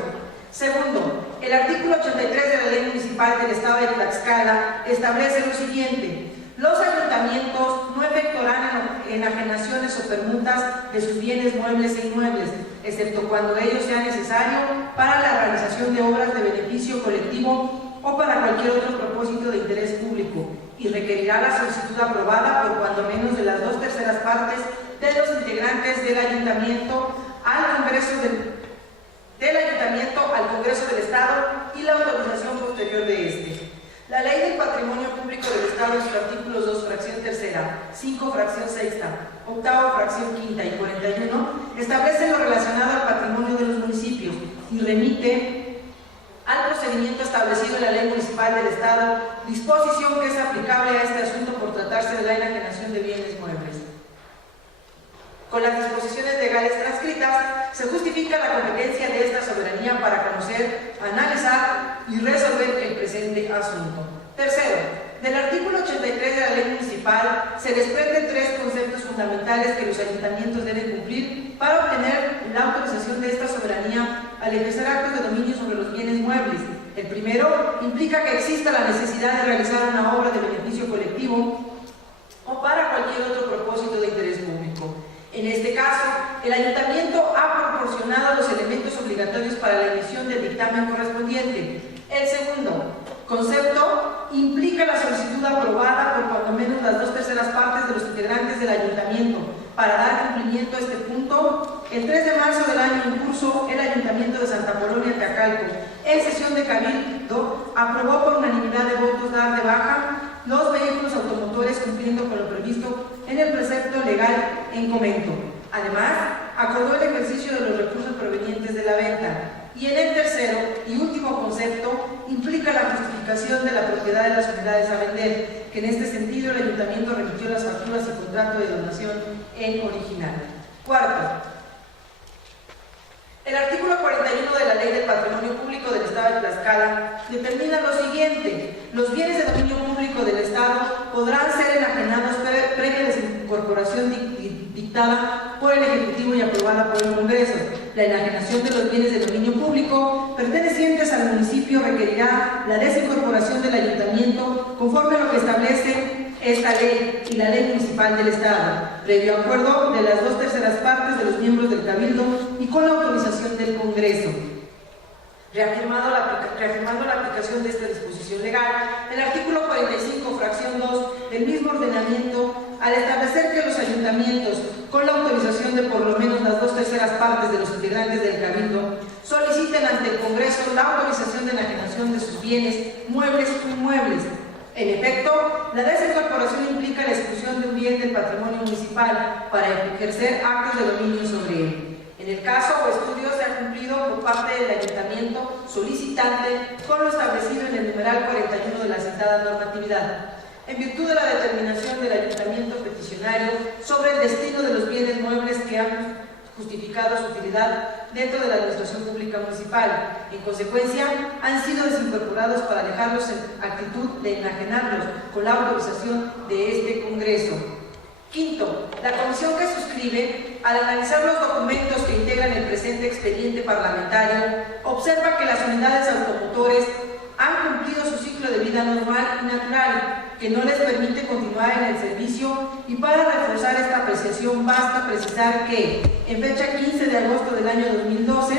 Segundo, el artículo 83 de la Ley Municipal del Estado de Tlaxcala establece lo siguiente: los ayuntamientos no efectuarán enajenaciones o permutas de sus bienes muebles e inmuebles, excepto cuando ello sea necesario para la realización de obras de beneficio colectivo o para cualquier otro propósito de interés público, y requerirá la solicitud aprobada por cuando menos de las 2/3 partes de los integrantes del ayuntamiento al Congreso al Congreso del Estado y la autorización posterior de este. La Ley del Patrimonio Público del Estado en sus artículos 2, fracción 3, 5, fracción 6, 8, fracción 5 y 41 establece lo relacionado al patrimonio de los municipios y remite al procedimiento establecido en la Ley Municipal del Estado, disposición que es aplicable a este asunto por tratarse de la enajenación de bienes muebles. Con las disposiciones legales transcritas, se justifica la competencia de esta soberanía para conocer, analizar y resolver el presente asunto. Tercero, del artículo 83 de la Ley Municipal se desprenden 3 conceptos fundamentales que los ayuntamientos deben cumplir para obtener la autorización de esta soberanía al ejercer actos de dominio sobre los bienes muebles. El primero implica que exista la necesidad de realizar una obra de beneficio colectivo o para cualquier otro propósito de interés público. En este caso, el ayuntamiento ha proporcionado los elementos obligatorios para la emisión del dictamen correspondiente. El segundo concepto implica la solicitud aprobada por cuando menos las 2/3 partes de los integrantes del ayuntamiento. Para dar cumplimiento a este punto, el 3 de marzo del año en curso, el Ayuntamiento de Santa Apolonia de Acalco, en sesión de Cabildo, aprobó por unanimidad de votos dar de baja los vehículos automotores cumpliendo con lo previsto en el precepto legal en comento. Además, acordó el ejercicio de los recursos provenientes de la venta. Y en el tercero y último concepto, implica la justificación de la propiedad de las unidades a vender, que en este sentido el Ayuntamiento remitió las facturas y contrato de donación en original. Cuarto, el artículo 41 de la Ley del Patrimonio Público del Estado de Tlaxcala determina lo siguiente: los bienes de dominio público del Estado podrán ser enajenados previa desincorporación dictada por el Ejecutivo y aprobada por el Congreso. La enajenación de los bienes de dominio público pertenecientes al municipio requerirá la desincorporación del Ayuntamiento conforme a lo que establece esta ley y la ley municipal del Estado, previo acuerdo de las 2/3 partes de los miembros del Cabildo y con la autorización del Congreso. Reafirmando la aplicación de esta disposición legal, el artículo 45, fracción 2 del mismo ordenamiento, al establecer que los ayuntamientos, con la autorización de por lo menos las 2/3 partes de los integrantes del Cabildo, soliciten ante el Congreso la autorización de enajenación de sus bienes, muebles o inmuebles. En efecto, la desincorporación implica la exclusión de un bien del patrimonio municipal para ejercer actos de dominio sobre él. En el caso o estudio se ha cumplido por parte del Ayuntamiento solicitante con lo establecido en el numeral 41 de la citada normatividad. En virtud de la determinación del Ayuntamiento peticionario sobre el destino de los bienes muebles que han justificado su utilidad dentro de la administración pública municipal. En consecuencia, han sido desincorporados para dejarlos en actitud de enajenarlos con la autorización de este Congreso. Quinto, la comisión que suscribe, al analizar los documentos que integran el presente expediente parlamentario, observa que las unidades automotores han cumplido su ciclo de vida normal y natural, que no les permite continuar en el servicio, y para reforzar esta apreciación basta precisar que, en fecha 15 de agosto del año 2012,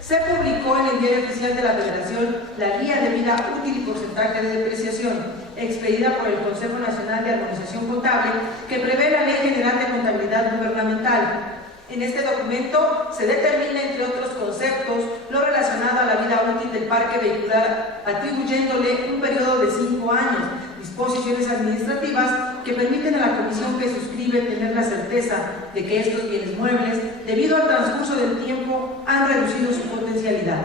se publicó en el Diario Oficial de la Federación la Guía de Vida Útil y Porcentaje de Depreciación, expedida por el Consejo Nacional de Armonización Contable, que prevé la Ley General de Contabilidad Gubernamental. En este documento se determina, entre otros conceptos, lo relacionado a la vida útil del parque vehicular, atribuyéndole un periodo de 5 años, disposiciones administrativas que permiten a la comisión que suscribe tener la certeza de que estos bienes muebles, debido al transcurso del tiempo, han reducido su potencialidad.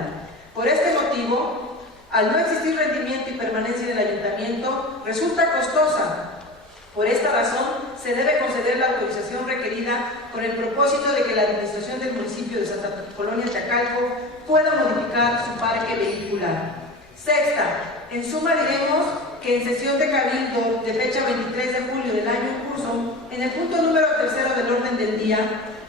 Por este motivo, al no existir rendimiento y permanencia del ayuntamiento, resulta costosa. Por esta razón, se debe conceder la autorización requerida con el propósito de que la administración del municipio de Santa Colonia Chacalco pueda modificar su parque vehicular. Sexta, en suma diremos que en sesión de Cabildo de fecha 23 de julio del año en curso, en el punto número 3 del orden del día,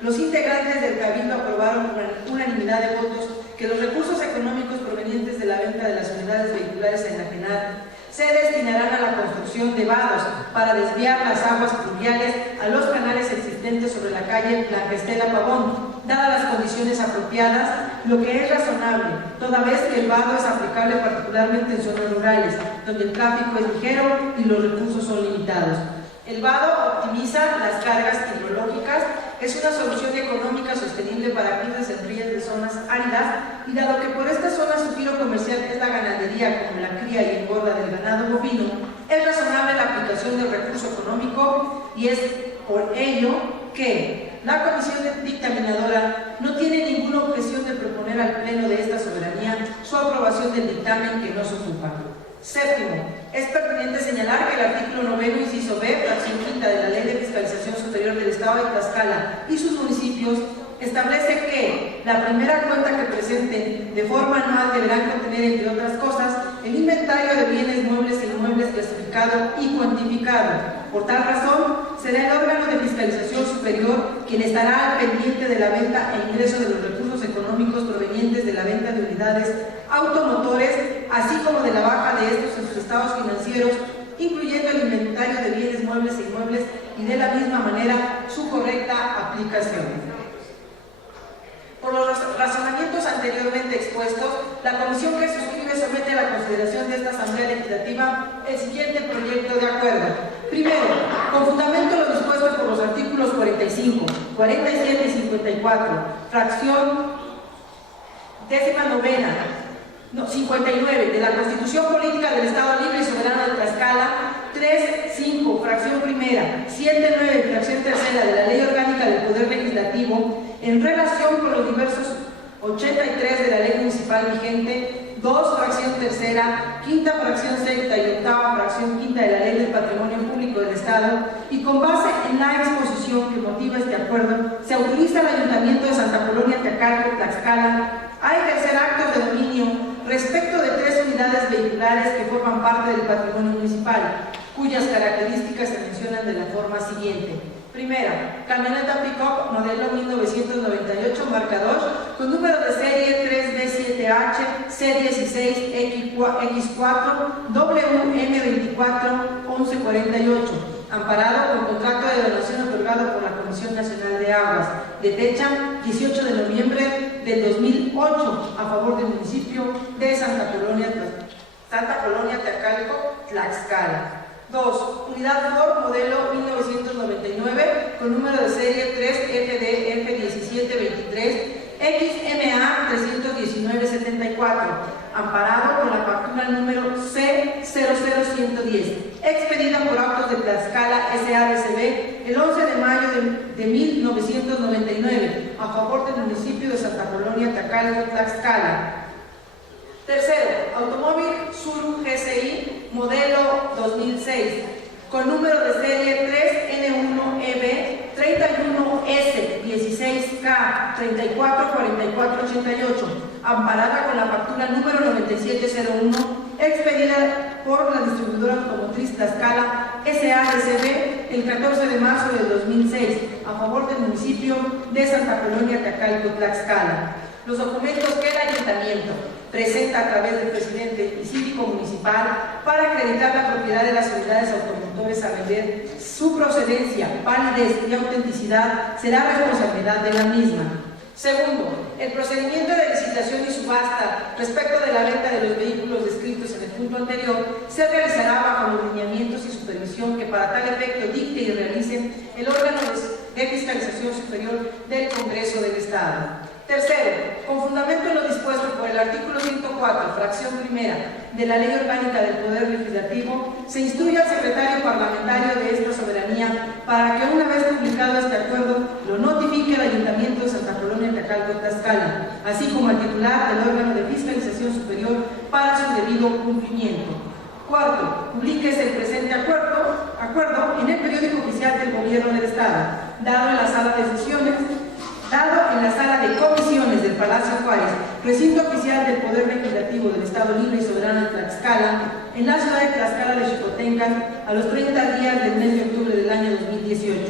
los integrantes del Cabildo aprobaron por unanimidad de votos que los recursos económicos provenientes de la venta de las unidades vehiculares a enajenar se destinarán a la construcción de vados para desviar las aguas pluviales a los canales existentes sobre la calle Blanca Estela Pavón, dadas las condiciones apropiadas, lo que es razonable, toda vez que el vado es aplicable particularmente en zonas rurales, donde el tráfico es ligero y los recursos son limitados. El vado optimiza las cargas hidrológicas, es una solución económica sostenible para quienes en ríos de zonas áridas, y dado que por esta zona su giro comercial es la ganadería como la cría y engorda del ganado bovino, es razonable la aplicación del recurso económico, y es por ello que la comisión dictaminadora no tiene ninguna objeción de proponer al Pleno de esta soberanía su aprobación del dictamen que nos ocupa. Séptimo, es pertinente señalar que el artículo 9, inciso B, fracción quinta de la Ley de Fiscalización Superior del Estado de Tlaxcala y sus municipios establece que la primera cuenta que presenten de forma anual deberán contener, entre otras cosas, el inventario de bienes muebles e inmuebles clasificado y cuantificado. Por tal razón, será el órgano de fiscalización superior quien estará al pendiente de la venta e ingreso de los recursos económicos provenientes de la venta de unidades automotores, así como de la baja de estos en sus estados financieros, incluyendo el inventario de bienes muebles e inmuebles, y de la misma manera su correcta aplicación. Por los razonamientos anteriormente expuestos, la comisión que suscribe somete a la consideración de esta Asamblea Legislativa el siguiente proyecto de acuerdo. Primero, con fundamento en lo dispuesto por los artículos 45, 47 y 54, fracción 59 de la Constitución Política del Estado Libre y Soberano de Tlaxcala, 3, 5, fracción primera primera, 7.9, fracción tercera de la Ley Orgánica del Poder Legislativo, en relación con los diversos 83 de la Ley Municipal vigente, 2, fracción tercera, quinta fracción sexta y octava fracción quinta de la Ley del Patrimonio Público del Estado, y con base en la exposición que motiva este acuerdo, se autoriza al Ayuntamiento de Santa Apolonia Teacalco, Tlaxcala, a ejercer actos de dominio respecto de 3 unidades vehiculares que forman parte del patrimonio municipal, cuyas características se mencionan de la forma siguiente. Primera, camioneta pick-up modelo 1998, marca 2, con número de serie 3B7H, C16X4, WM24-1148, amparado con contrato de donación otorgado por la Comisión Nacional de Aguas, de fecha 18 de noviembre del 2008, a favor del municipio de Santa Apolonia Teacalco, Tlaxcala. 2. Unidad Ford modelo 1999 con número de serie 3FDF1723 XMA 31974, amparado con la factura número C00110, expedida por Autos de Tlaxcala SADCB el 11 de mayo de 1999, a favor del municipio de Santa Apolonia Teacalco, Tlaxcala. Tercero, automóvil Sur GCI modelo 2006 con número de serie 3N1EB 31S16K 344488, amparada con la factura número 9701, expedida por la distribuidora automotriz Tlaxcala SADCB el 14 de marzo del 2006, a favor del municipio de Santa Apolonia Teacalco, Tlaxcala. Los documentos que el Ayuntamiento presenta a través del presidente y síndico municipal para acreditar la propiedad de las unidades automotores a vender, su procedencia, validez y autenticidad será responsabilidad de la misma. Segundo, el procedimiento de licitación y subasta respecto de la venta de los vehículos descritos en el punto anterior se realizará bajo los lineamientos y supervisión que para tal efecto dicte y realice el órgano de fiscalización superior del Congreso del Estado. Tercero, con fundamento en lo dispuesto por el artículo 104, fracción primera de la Ley Orgánica del Poder Legislativo, se instruye al secretario parlamentario de esta soberanía para que una vez publicado este acuerdo lo notifique al Ayuntamiento de Santa Apolonia Teacalco, Tlaxcala, así como al titular del órgano de fiscalización superior para su debido cumplimiento. Cuarto, publíquese el presente acuerdo en el periódico oficial del Gobierno del Estado, dado en la sala de comisiones del Palacio Juárez, recinto oficial del Poder Legislativo del Estado Libre y Soberano de Tlaxcala, en la ciudad de Tlaxcala de Xicotenca, a los 30 días del mes de octubre del año 2018.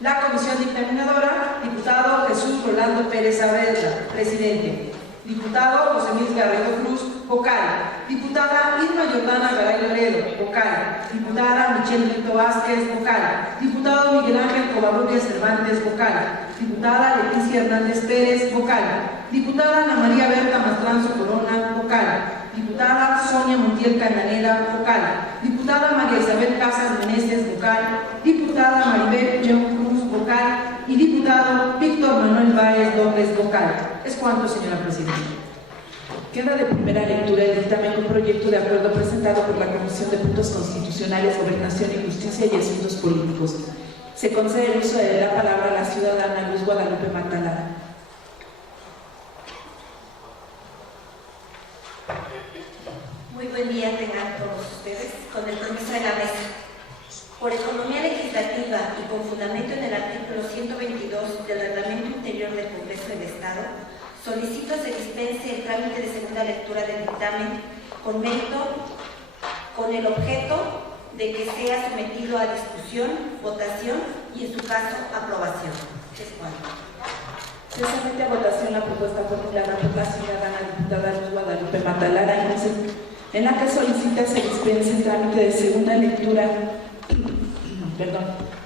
La comisión dictaminadora, diputado Jesús Rolando Pérez Saavedra, presidente. Diputado José Luis Garrido Cruz, vocal. Diputada Irma Jordana Garay Loredo, vocal. Diputada Michelle Brito Vázquez, vocal. Diputado Miguel Ángel Covarrubias Cervantes, vocal. Diputada Leticia Hernández Pérez, vocal. Diputada Ana María Berta Mastranzo Corona, vocal. Diputada Sonia Montiel Cananeda, vocal. Diputada María Isabel Casas Meneses, vocal. Diputada Maribel León Cruz, vocal. Y diputado Víctor Manuel Báez López, vocal. Es cuanto, señora presidenta. Queda de primera lectura el dictamen un proyecto de acuerdo presentado por la Comisión de Puntos Constitucionales, Gobernación y Justicia y Asuntos Políticos. Se concede el uso de la palabra a la ciudadana Luz Guadalupe Matalara. Muy buen día tengan todos ustedes, con el permiso de la mesa. Por economía legislativa y con fundamento en el artículo 122 del Reglamento Interior del Congreso del Estado, solicito se dispense el trámite de segunda lectura del dictamen con mérito, con el objeto de que sea sometido a discusión, votación y, en su caso, aprobación. Es cuanto. Se somete a votación la propuesta formulada por la ciudadana diputada Luz Guadalupe Matalara, en la que solicita se dispense el trámite de segunda lectura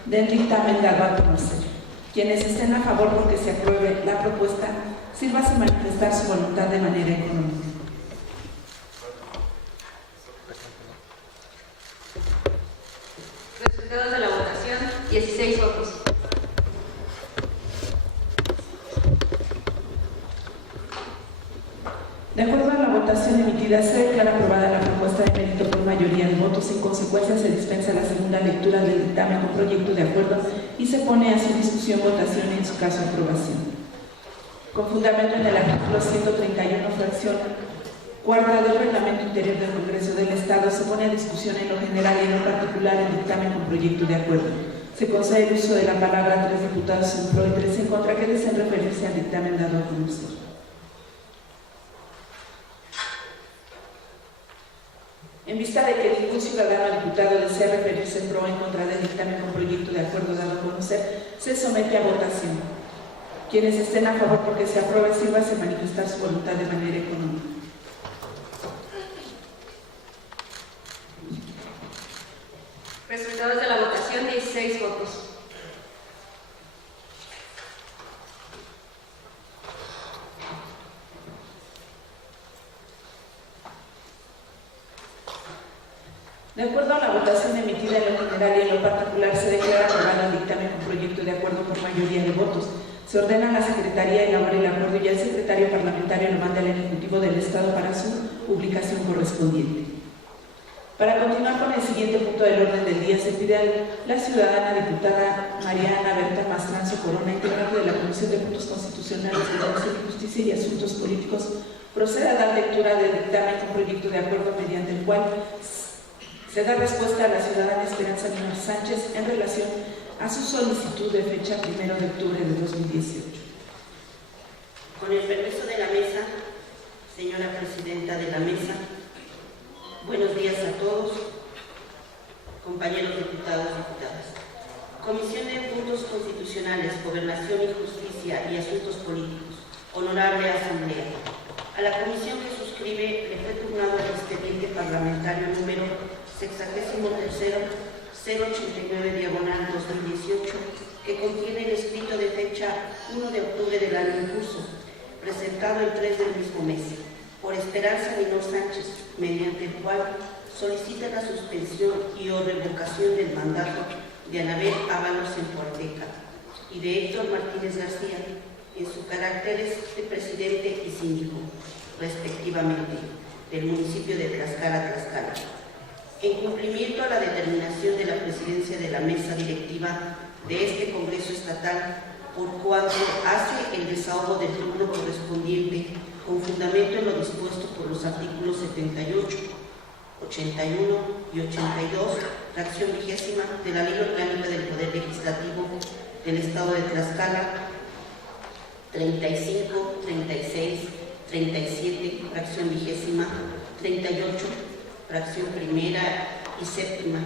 del dictamen dado a conocer. Quienes estén a favor porque se apruebe la propuesta, sírvase manifestar su voluntad de manera económica. Resultados de la votación, 16 votos. De acuerdo a la votación emitida, se declara aprobada la propuesta de mérito por mayoría de votos. En consecuencia, se dispensa la segunda lectura del dictamen dictamen con proyecto de acuerdo y se pone a su discusión, votación y en su caso aprobación. Con fundamento en el artículo 131, fracción cuarta del Reglamento Interior del Congreso del Estado, se pone a discusión en lo general y en lo particular el dictamen con proyecto de acuerdo. Se concede el uso de la palabra a 3 diputados en pro y 3 en contra que deseen referirse al dictamen dado a conocer. En vista de que ningún ciudadano o diputado desea referirse en pro o en contra del dictamen con proyecto de acuerdo dado a conocer, se somete a votación. Quienes estén a favor porque se apruebe, sírvase manifestar su voluntad de manera económica. Resultados de la votación: 16 votos. De acuerdo a la votación emitida en lo general y en lo particular, se declara aprobado el dictamen con proyecto de acuerdo por mayoría de votos. Se ordena a la Secretaría elaborar el acuerdo y al secretario parlamentario lo manda al Ejecutivo del Estado para su publicación correspondiente. Para continuar con el siguiente punto del orden del día, se pide a la ciudadana diputada Mariana Berta Mastranzo Corona, integrante de la Comisión de Puntos Constitucionales de Derecho y Justicia y Asuntos Políticos, proceda a dar lectura del dictamen con proyecto de acuerdo mediante el cual se da respuesta a la ciudadana Esperanza Niño Sánchez en relación a su solicitud de fecha 1 de octubre de 2018. Con el permiso de la mesa, señora presidenta de la mesa, buenos días a todos, compañeros diputados y diputadas. Comisión de Puntos Constitucionales, Gobernación y Justicia y Asuntos Políticos. Honorable Asamblea. A la comisión que suscribe le fue turnado el expediente parlamentario número 63-089/2018, que contiene el escrito de fecha 1 de octubre del año en curso, presentado el 3 del mismo mes, por Esperanza Niño Sánchez, mediante el cual solicita la suspensión y o revocación del mandato de Anabel Ábalos en Huarteca y de Héctor Martínez García en sus caracteres de presidente y síndico, respectivamente, del municipio de Tlaxcala, Tlaxcala. En cumplimiento a la determinación de la presidencia de la mesa directiva de este Congreso Estatal, por cuanto hace el desahogo del turno correspondiente con fundamento en lo dispuesto por los artículos 78, 81 y 82, fracción 20ª de la Ley Orgánica del Poder Legislativo del Estado de Tlaxcala, 35, 36, 37, fracción 20ª, 38, fracción 1ª y 7ª,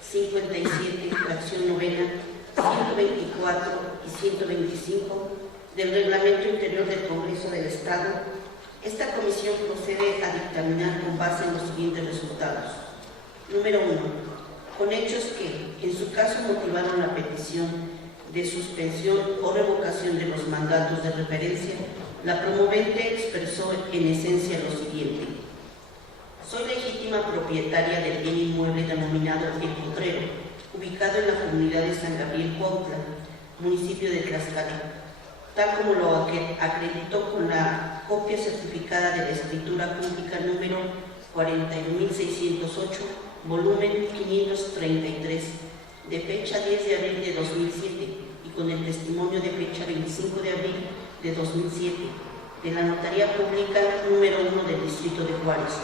57, fracción 9ª, 124 y 125 del Reglamento Interior del Congreso del Estado, esta comisión procede a dictaminar con base en los siguientes resultados. Número 1. Con hechos que, en su caso, motivaron la petición de suspensión o revocación de los mandatos de referencia, la promovente expresó en esencia lo siguiente. Soy legítima propietaria del bien inmueble denominado El Potrero, ubicado en la comunidad de San Gabriel Cuautla, municipio de Tlaxcala, tal como lo acreditó con la copia certificada de la escritura pública número 41.608, volumen 533, de fecha 10 de abril de 2007 y con el testimonio de fecha 25 de abril de 2007 de la Notaría Pública número 1 del Distrito de Juárez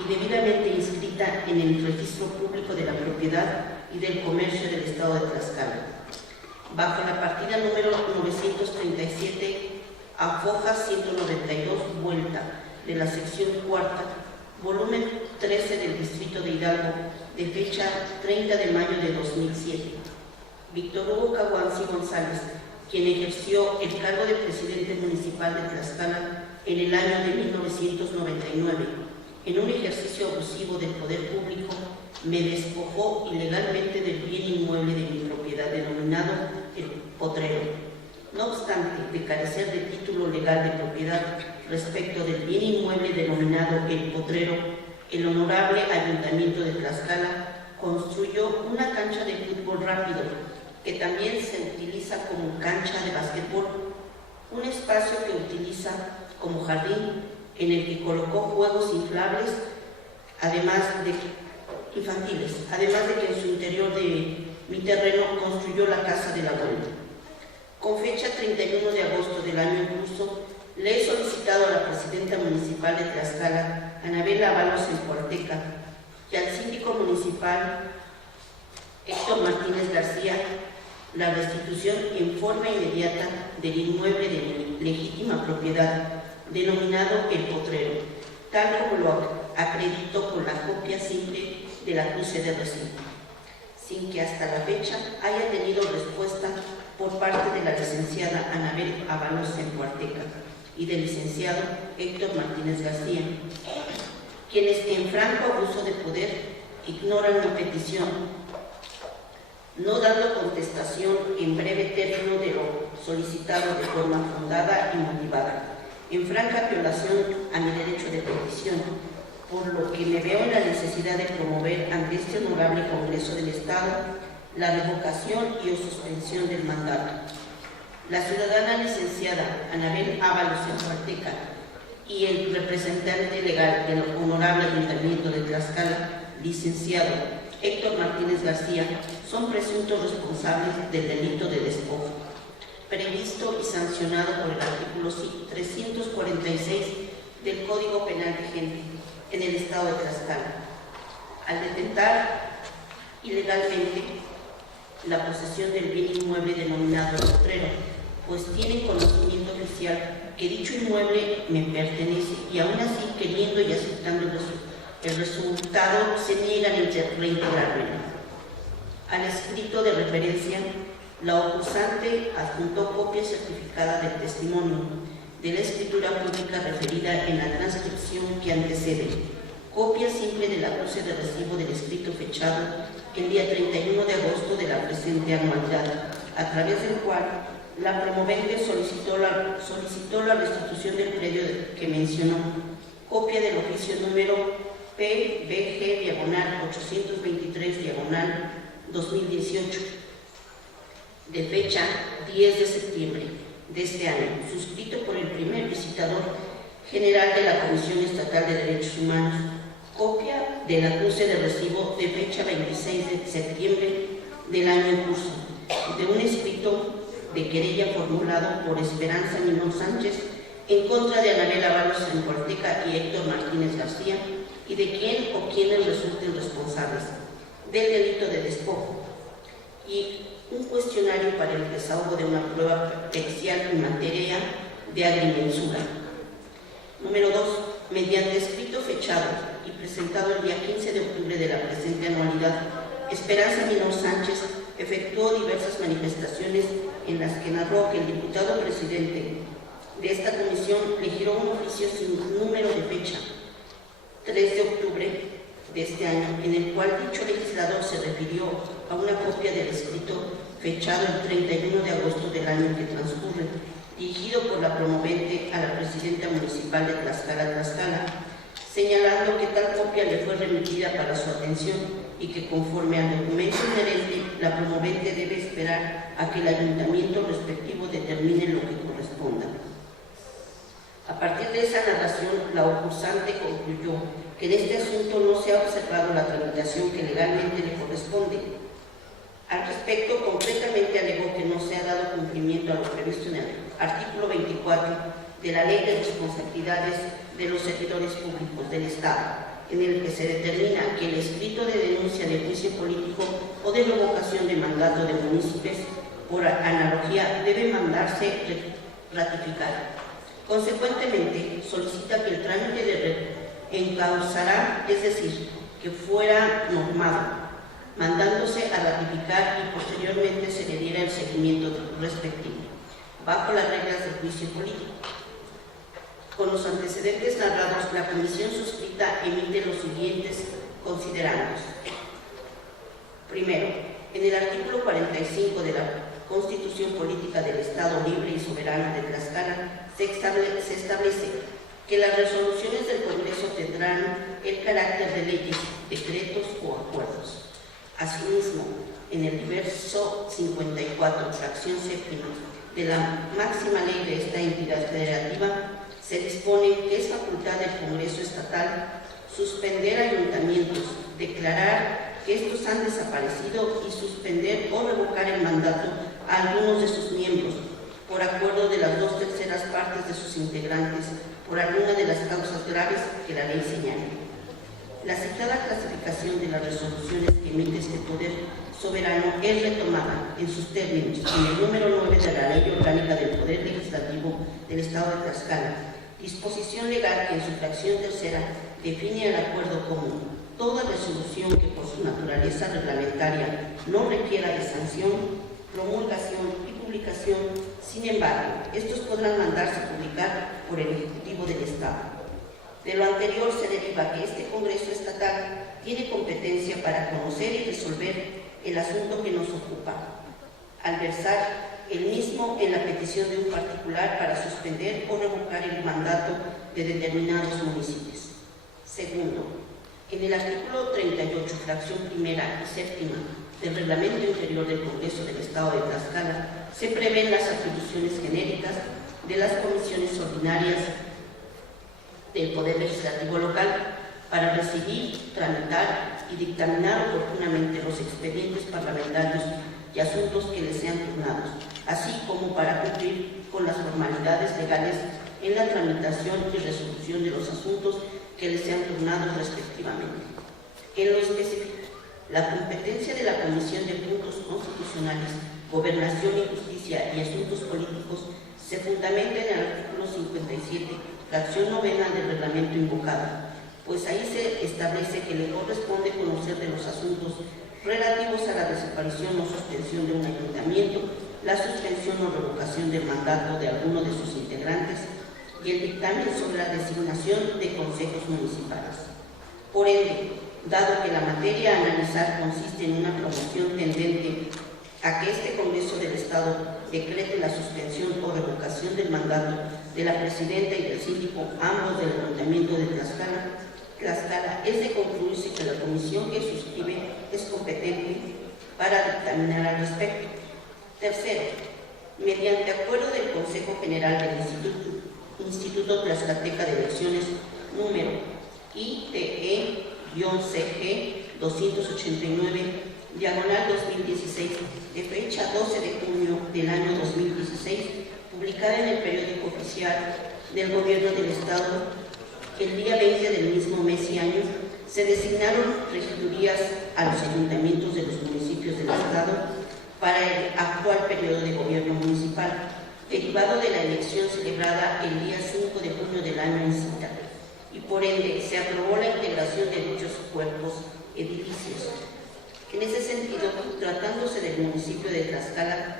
y debidamente inscrita en el Registro Público de la Propiedad y del Comercio del Estado de Tlaxcala, bajo la partida número 937, a foja 192, vuelta, de la sección 4ª, volumen 13 del Distrito de Hidalgo, de fecha 30 de mayo de 2007. Víctor Hugo Caguanzi González, quien ejerció el cargo de presidente municipal de Tlaxcala en el año de 1999, en un ejercicio abusivo del poder público, me despojó ilegalmente del bien inmueble de mi propiedad denominado El Potrero. No obstante de carecer de título legal de propiedad respecto del bien inmueble denominado El Potrero, el honorable Ayuntamiento de Tlaxcala construyó una cancha de fútbol rápido, que también se utiliza como cancha de básquetbol, un espacio que utiliza como jardín, en el que colocó juegos inflables, infantiles, además de que en su interior de mi terreno construyó la Casa del Abuelo. Con fecha 31 de agosto del año en curso, le he solicitado a la presidenta municipal de Tlaxcala, Anabel Ábalos Empuerteca, y al síndico municipal, Héctor Martínez García, la restitución en forma inmediata del inmueble de legítima propiedad, denominado El Potrero, tal como lo acredito con la copia simple del acuse de recibo, sin que hasta la fecha haya tenido respuesta por parte de la licenciada Anabel Ábalos Empuerteca y del licenciado Héctor Martínez García, quienes en franco abuso de poder ignoran mi petición, no dando contestación en breve término de lo solicitado de forma fundada y motivada, en franca violación a mi derecho de petición, por lo que me veo en la necesidad de promover ante este honorable Congreso del Estado la revocación y o suspensión del mandato. La ciudadana licenciada Anabel Ábalos Empuerteca y el representante legal del honorable Ayuntamiento de Tlaxcala, licenciado Héctor Martínez García, son presuntos responsables del delito de despojo, previsto y sancionado por el artículo 346 del Código Penal vigente en el Estado de Tlaxcala, al detentar ilegalmente la posesión del bien inmueble denominado El Potrero, pues tienen conocimiento oficial que dicho inmueble me pertenece y aún así, queriendo y aceptando el resultado, se niegan a reintegrarme. Al escrito de referencia, la acusante adjuntó copia certificada del testimonio de la escritura pública referida en la transcripción que antecede, copia simple del acuse de recibo del escrito fechado el día 31 de agosto de la presente anualidad, a través del cual la promovente solicitó la restitución del predio que mencionó, copia del oficio número PBG-823-2018, de fecha 10 de septiembre de este año, suscrito por el primer visitador general de la Comisión Estatal de Derechos Humanos, copia del acuse de recibo de fecha 26 de septiembre del año en curso, de un escrito de querella formulado por Esperanza Minor Sánchez en contra de Anabel Ábalos Empuerteca y Héctor Martínez García, y de quién o quienes resulten responsables del delito de despojo, y un cuestionario para el desahogo de una prueba pericial en materia de agrimensura. Número 2. Mediante escrito fechado y presentado el día 15 de octubre de la presente anualidad, Esperanza Minor Sánchez efectuó diversas manifestaciones en las que narró que el diputado presidente de esta comisión le giró un oficio sin número de fecha, 3 de octubre de este año, en el cual dicho legislador se refirió a una copia del escrito fechado el 31 de agosto del año que transcurre, dirigido por la promovente a la presidenta municipal de Tlaxcala, señalando que tal copia le fue remitida para su atención y que conforme al documento inherente, la promovente debe esperar a que el ayuntamiento respectivo determine lo que corresponda. A partir de esa narración, la acursante concluyó que en este asunto no se ha observado la tramitación que legalmente le corresponde. Al respecto, concretamente alegó que no se ha dado cumplimiento a lo previsto en el artículo 24 de la Ley de Responsabilidades de los Servidores Públicos del Estado, en el que se determina que el escrito de denuncia de juicio político o de revocación de mandato de municipios, por analogía, debe mandarse ratificar. Consecuentemente, solicita que el trámite de encauzará, es decir, que fuera normado, mandándose a ratificar y posteriormente se le diera el seguimiento respectivo, bajo las reglas del juicio político. Con los antecedentes narrados, la comisión suscrita emite los siguientes considerandos. Primero, en el artículo 45 de la Constitución Política del Estado Libre y Soberano de Tlaxcala se establece que las resoluciones del Congreso tendrán el carácter de leyes, decretos o acuerdos. Asimismo, en el diverso 54, fracción séptima, de la máxima ley de esta entidad federativa, se dispone que es facultad del Congreso Estatal suspender ayuntamientos, declarar que estos han desaparecido y suspender o revocar el mandato a algunos de sus miembros, por acuerdo de las 2/3 partes de sus integrantes, por alguna de las causas graves que la ley señala. La citada clasificación de las resoluciones que emite este poder soberano es retomada en sus términos en el número 9 de la Ley Orgánica del Poder Legislativo del Estado de Tlaxcala, disposición legal que en su fracción tercera define el acuerdo como toda resolución que por su naturaleza reglamentaria no requiera de sanción, promulgación y publicación. Sin embargo, estos podrán mandarse a publicar por el Ejecutivo del Estado. De lo anterior se deriva que este Congreso Estatal tiene competencia para conocer y resolver el asunto que nos ocupa, al versar el mismo en la petición de un particular para suspender o revocar el mandato de determinados municipios. Segundo, en el artículo 38, fracción primera y séptima del Reglamento Interior del Congreso del Estado de Tlaxcala, se prevén las atribuciones genéricas de las comisiones ordinarias del Poder Legislativo local para recibir, tramitar y dictaminar oportunamente los expedientes parlamentarios y asuntos que les sean turnados, así como para cumplir con las formalidades legales en la tramitación y resolución de los asuntos que les sean turnados respectivamente. En lo específico, la competencia de la Comisión de Puntos Constitucionales, Gobernación y Justicia y Asuntos Políticos se fundamenta en el artículo 57, fracción novena del reglamento invocado, pues ahí se establece que le corresponde conocer de los asuntos relativos a la desaparición o suspensión de un ayuntamiento, la suspensión o revocación del mandato de alguno de sus integrantes y el dictamen sobre la designación de consejos municipales. Por ende, dado que la materia a analizar consiste en una promoción tendente a que este Congreso del Estado decrete la suspensión o revocación del mandato de la presidenta y del síndico, ambos del Ayuntamiento de Tlaxcala, es de concluirse que la comisión que suscribe es competente para dictaminar al respecto. Tercero, mediante acuerdo del Consejo General del Instituto Tlaxcalteca de Elecciones número ITE-CG 289, diagonal 2016, de fecha 12 de junio del año 2016, publicada en el periódico oficial del Gobierno del Estado, el día 20 del mismo mes y año, se designaron regidurías a los ayuntamientos de los municipios del Estado para el actual periodo de gobierno municipal, derivado de la elección celebrada el día 5 de junio del año en cita, y por ende se aprobó la integración de dichos cuerpos edilicios. En ese sentido, tratándose del municipio de Tlaxcala,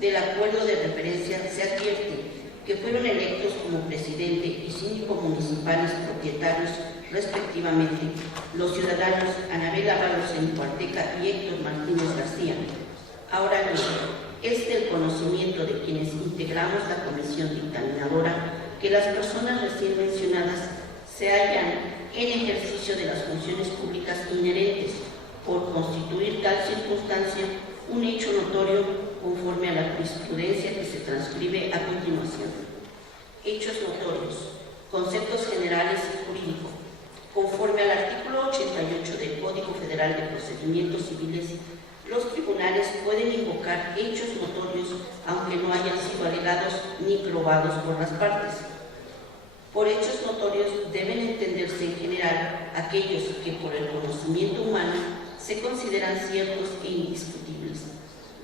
del acuerdo de referencia se advierte que fueron electos como presidente y síndico municipales propietarios, respectivamente, los ciudadanos Anabel Ábalos en Cuarteca y Héctor Martínez García. Ahora bien, es del conocimiento de quienes integramos la comisión dictaminadora que las personas recién mencionadas se hallan en ejercicio de las funciones públicas inherentes, por constituir tal circunstancia un hecho notorio conforme a la jurisprudencia que se transcribe a continuación. Hechos notorios, conceptos generales y jurídicos. Conforme al artículo 88 del Código Federal de Procedimientos Civiles, los tribunales pueden invocar hechos notorios aunque no hayan sido alegados ni probados por las partes. Por hechos notorios deben entenderse en general aquellos que por el conocimiento humano se consideran ciertos e indiscutibles,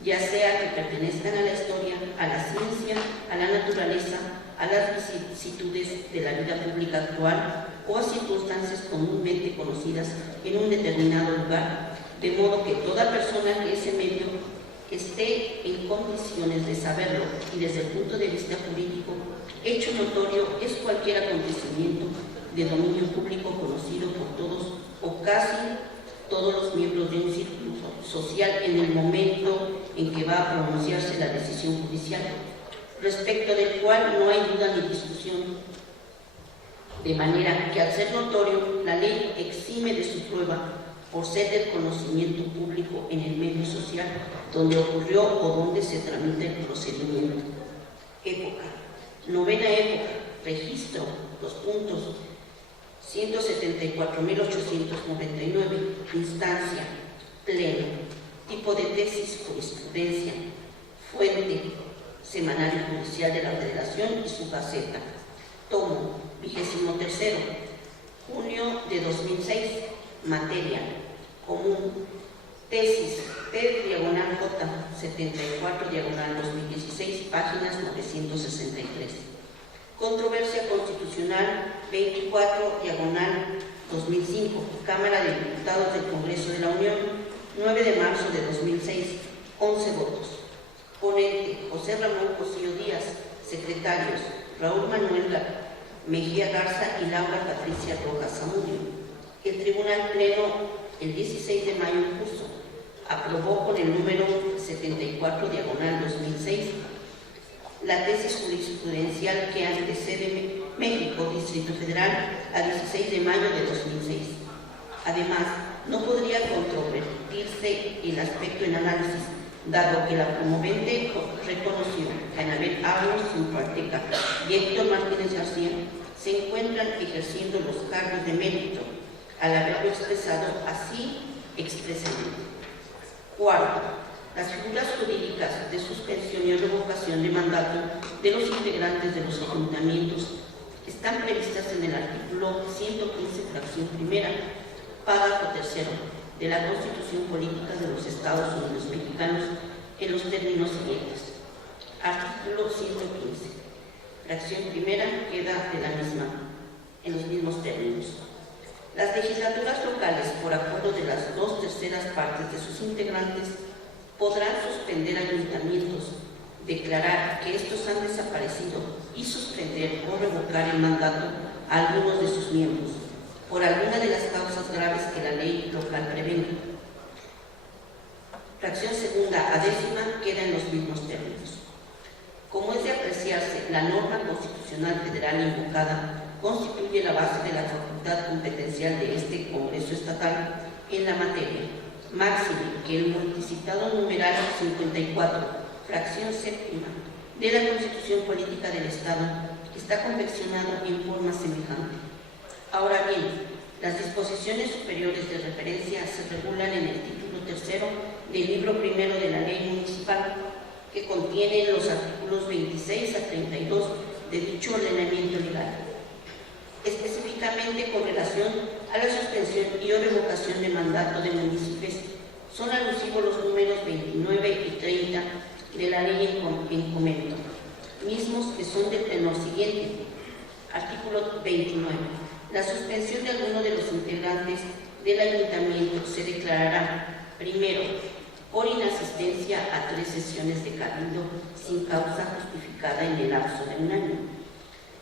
ya sea que pertenezcan a la historia, a la ciencia, a la naturaleza, a las vicisitudes de la vida pública actual o a circunstancias comúnmente conocidas en un determinado lugar, de modo que toda persona que ese medio esté en condiciones de saberlo y desde el punto de vista jurídico, hecho notorio es cualquier acontecimiento de dominio público conocido por todos o casi todos los miembros de un círculo social en el momento en que va a pronunciarse la decisión judicial, respecto del cual no hay duda ni discusión, de manera que al ser notorio, la ley exime de su prueba por ser del conocimiento público en el medio social donde ocurrió o donde se tramita el procedimiento. Época. Novena época. Registro. 2 puntos. 174.899, instancia, pleno, tipo de tesis, jurisprudencia, fuente, Semanario Judicial de la Federación y su Gaceta, tomo 23, junio de 2006, materia, común, tesis, P/J, 74/2016, páginas 963. Controversia constitucional 24/2005, Cámara de Diputados del Congreso de la Unión, 9 de marzo de 2006, 11 votos. Ponente, José Ramón Cosío Díaz. Secretarios, Raúl Manuel Mejía Garza y Laura Patricia Rojas Zamudio. El Tribunal Pleno, el 16 de mayo en curso, aprobó con el número 74/2006 la tesis jurisprudencial que antecede México, Distrito Federal, a 16 de mayo de 2006. Además, no podría controvertirse el aspecto en análisis, dado que la promovente reconoció que Anabel Ábalos Zumpanteca y Héctor Martínez García se encuentran ejerciendo los cargos de mérito, al haberlo expresado así expresamente. Cuarto, las figuras jurídicas de suspensión y revocación de mandato de los integrantes de los ayuntamientos están previstas en el artículo 115, fracción primera, párrafo tercero, de la Constitución Política de los Estados Unidos Mexicanos en los términos siguientes. Artículo 115, fracción primera, queda de la misma, en los mismos términos. Las legislaturas locales, por acuerdo de las 2/3 partes de sus integrantes, podrán suspender ayuntamientos, declarar que estos han desaparecido y suspender o revocar el mandato a algunos de sus miembros, por alguna de las causas graves que la ley local prevé. Fracción segunda a décima queda en los mismos términos. Como es de apreciarse, la norma constitucional federal invocada constituye la base de la facultad competencial de este Congreso Estatal en la materia, máxime que el multicitado numeral 54, fracción séptima, de la Constitución Política del Estado está confeccionado en forma semejante. Ahora bien, las disposiciones superiores de referencia se regulan en el título tercero del libro primero de la Ley Municipal, que contiene los artículos 26 a 32 de dicho ordenamiento legal. Específicamente con relación a la suspensión y o revocación de mandato de municipios, son alusivos los números 29 y 30 de la ley en comento, mismos que son del tenor siguiente. Artículo 29. La suspensión de alguno de los integrantes del ayuntamiento se declarará, primero, por inasistencia a 3 sesiones de cabildo sin causa justificada en el lapso de un año.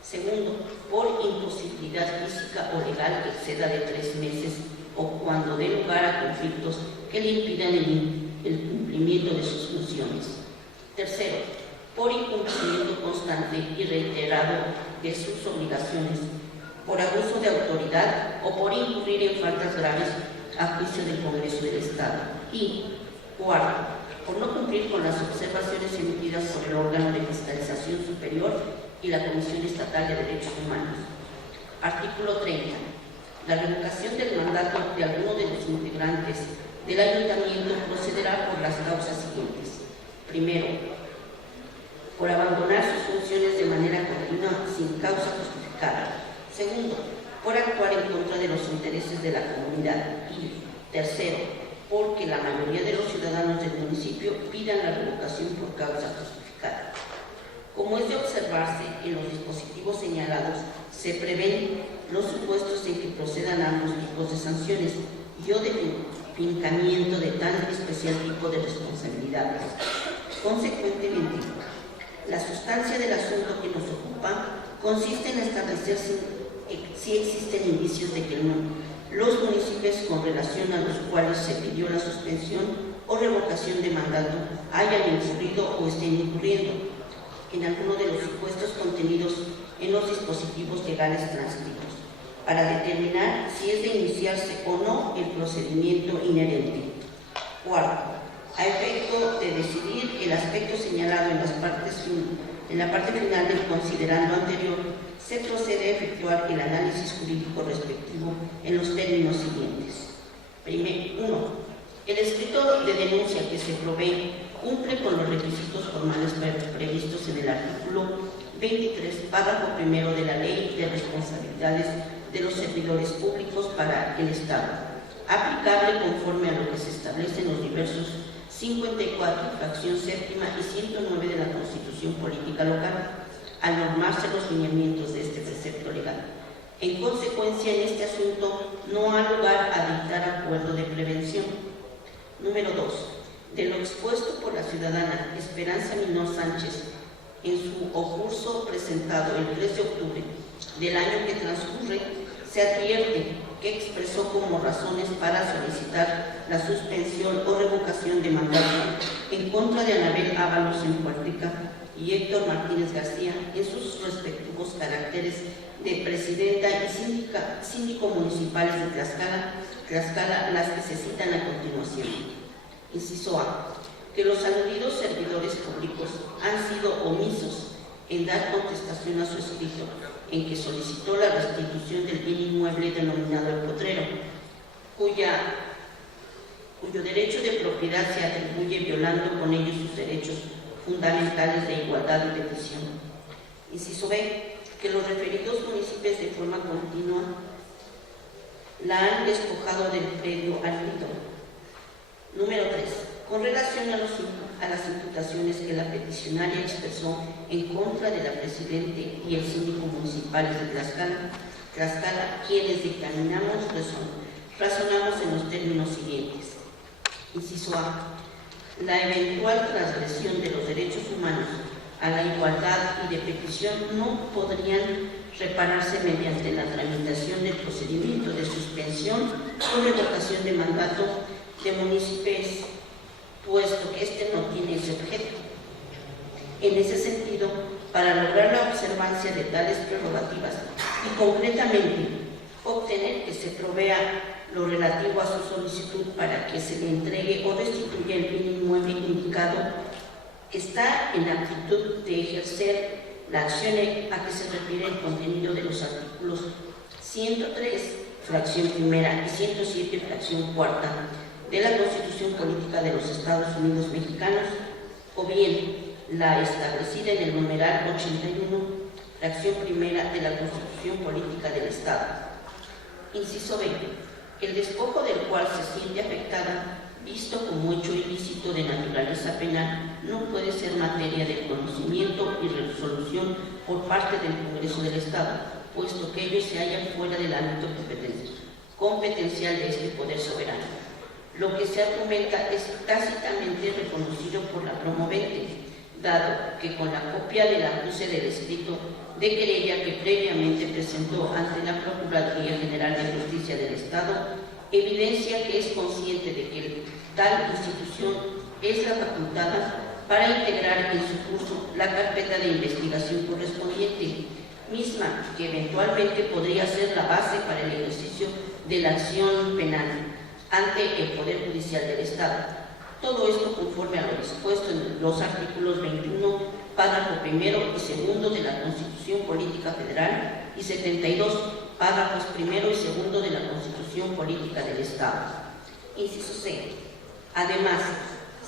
Segundo, por imposibilidad física o legal que exceda de 3 meses o cuando dé lugar a conflictos que le impidan el cumplimiento de sus funciones. Tercero, por incumplimiento constante y reiterado de sus obligaciones, por abuso de autoridad o por incurrir en faltas graves a juicio del Congreso del Estado. Y cuarto, por no cumplir con las observaciones emitidas por el órgano de fiscalización superior y la Comisión Estatal de Derechos Humanos. Artículo 30. La revocación del mandato de alguno de los integrantes del ayuntamiento procederá por las causas siguientes. Primero, por abandonar sus funciones de manera continua sin causa justificada. Segundo, por actuar en contra de los intereses de la comunidad. Y tercero, porque la mayoría de los ciudadanos del municipio pidan la revocación por causa justificada. Como es de observarse, en los dispositivos señalados se prevén los supuestos en que procedan ambos tipos de sanciones y o de fincamiento de tan especial tipo de responsabilidades. Consecuentemente, la sustancia del asunto que nos ocupa consiste en establecer si existen indicios de que los municipios con relación a los cuales se pidió la suspensión o revocación de mandato hayan incurrido o estén incurriendo en alguno de los supuestos contenidos en los dispositivos legales transcritos, para determinar si es de iniciarse o no el procedimiento inherente. Cuarto, a efecto de decidir el aspecto señalado en las partes En la parte final del considerando anterior, se procede a efectuar el análisis jurídico respectivo en los términos siguientes. 1. El escrito de denuncia que se provee cumple con los requisitos formales previstos en el artículo 23, párrafo primero de la Ley de Responsabilidades de los Servidores Públicos para el Estado, aplicable conforme a lo que se establece en los diversos 54, fracción séptima y 109 de la Constitución Política Local, al normarse los lineamientos de este precepto legal. En consecuencia, en este asunto no ha lugar a dictar acuerdo de prevención. Número 2. De lo expuesto por la ciudadana Esperanza Minor Sánchez en su ocurso presentado el 3 de octubre del año que transcurre, se advierte que expresó como razones para solicitar la suspensión o revocación de mandato en contra de Anabel Ábalos en Cuartica y Héctor Martínez García en sus respectivos caracteres de presidenta y síndico municipales de Tlaxcala, las que se citan a continuación. Inciso A. Que los aludidos servidores públicos han sido omisos en dar contestación a su escrito, en que solicitó la restitución del bien inmueble denominado El Potrero, cuyo derecho de propiedad se atribuye violando con ello sus derechos fundamentales de igualdad y petición. Inciso B. Que los referidos municipios de forma continua la han despojado del predio al título. Número 3. Con relación a las imputaciones que la peticionaria expresó en contra de la Presidente y el síndico municipales de Tlaxcala, quienes dictaminamos razonamos en los términos siguientes. Inciso A. La eventual transgresión de los derechos humanos a la igualdad y de petición no podrían repararse mediante la tramitación del procedimiento de suspensión o revocación de mandato de municipios, puesto que este no tiene ese objeto. En ese sentido, para lograr la observancia de tales prerrogativas y concretamente obtener que se provea lo relativo a su solicitud para que se le entregue o restituya el bien inmueble indicado, está en la actitud de ejercer la acción a que se refiere el contenido de los artículos 103, fracción primera y 107, fracción cuarta de la Constitución Política de los Estados Unidos Mexicanos, o bien la establecida en el numeral 81, fracción primera de la Constitución Política del Estado. Inciso B. El despojo del cual se siente afectada, visto como hecho ilícito de naturaleza penal, no puede ser materia de conocimiento y resolución por parte del Congreso del Estado, puesto que ello se halla fuera del ámbito competencial de este poder soberano. Lo que se argumenta es tácitamente reconocido por la promovente, dado que con la copia del acuse del escrito de querella que previamente presentó ante la Procuraduría General de Justicia del Estado, evidencia que es consciente de que tal institución es la facultada para integrar en su curso la carpeta de investigación correspondiente, misma que eventualmente podría ser la base para el ejercicio de la acción penal ante el Poder Judicial del Estado. Todo esto conforme a lo dispuesto en los artículos 21, párrafo primero y segundo de la Constitución Política Federal y 72, párrafos primero y segundo de la Constitución Política del Estado. Inciso C. Además,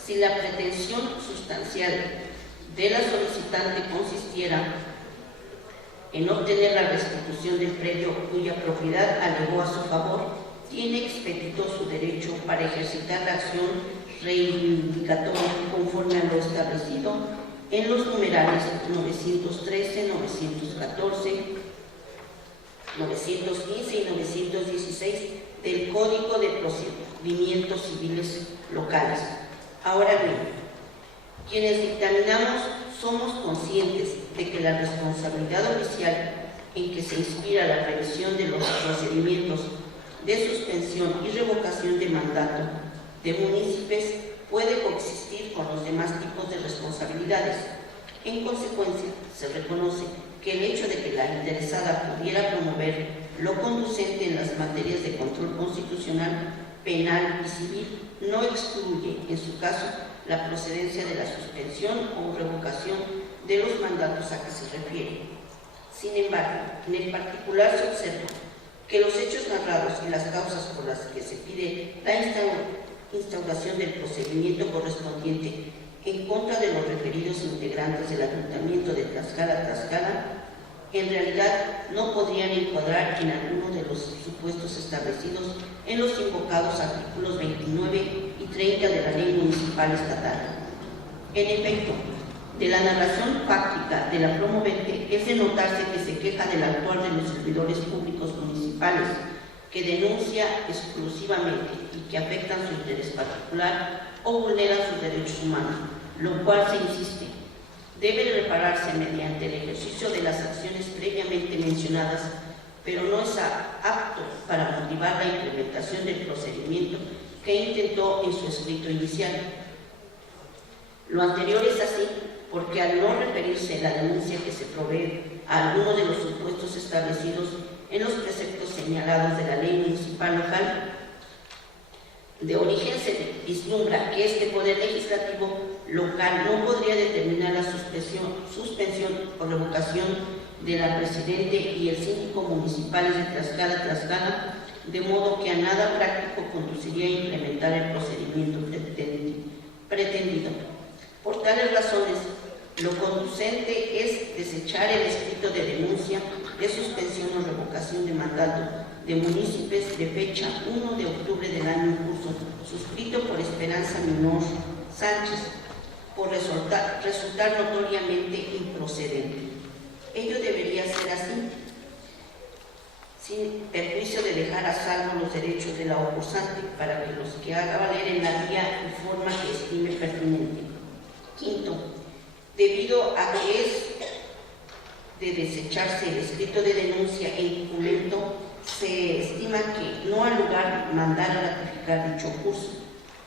si la pretensión sustancial de la solicitante consistiera en obtener la restitución del predio cuya propiedad alegó a su favor, tiene expedito su derecho para ejercitar la acción reivindicatoria conforme a lo establecido en los numerales 913, 914, 915 y 916 del Código de Procedimientos Civiles Locales. Ahora bien, quienes dictaminamos somos conscientes de que la responsabilidad oficial en que se inspira la revisión de los procedimientos de suspensión y revocación de mandato de municipios puede coexistir con los demás tipos de responsabilidades. En consecuencia, se reconoce que el hecho de que la interesada pudiera promover lo conducente en las materias de control constitucional, penal y civil no excluye, en su caso, la procedencia de la suspensión o revocación de los mandatos a que se refiere. Sin embargo, en el particular se observa que los hechos narrados y las causas por las que se pide la instauración del procedimiento correspondiente en contra de los referidos integrantes del Ayuntamiento de Tlaxcala, en realidad no podrían encuadrar en alguno de los supuestos establecidos en los invocados artículos 29 y 30 de la Ley Municipal Estatal. En efecto, de la narración fáctica de la promovente es de notarse que se queja del actuar de los servidores públicos municipales, que denuncia exclusivamente y que afectan su interés particular o vulneran sus derechos humanos, lo cual se insiste debe repararse mediante el ejercicio de las acciones previamente mencionadas, pero no es apto para motivar la implementación del procedimiento que intentó en su escrito inicial. Lo anterior es así porque al no referirse la denuncia que se provee a alguno de los supuestos establecidos en los preceptos señalados de la ley municipal local, de origen se vislumbra que este poder legislativo local no podría determinar la suspensión o revocación de la presidente y el síndico municipales de Tlaxcala, de modo que a nada práctico conduciría a implementar el procedimiento pretendido. Por tales razones, lo conducente es desechar el escrito de denuncia de suspensión o revocación de mandato de municipios de fecha 1 de octubre del año en curso, suscrito por Esperanza Minor Sánchez, por resultar notoriamente improcedente. Ello debería ser así, sin perjuicio de dejar a salvo los derechos de la oposante para que los que haga valer en la vía y forma que estime pertinente. Quinto, debido a que es de desecharse el escrito de denuncia e documento, se estima que no ha lugar mandar a ratificar dicho curso,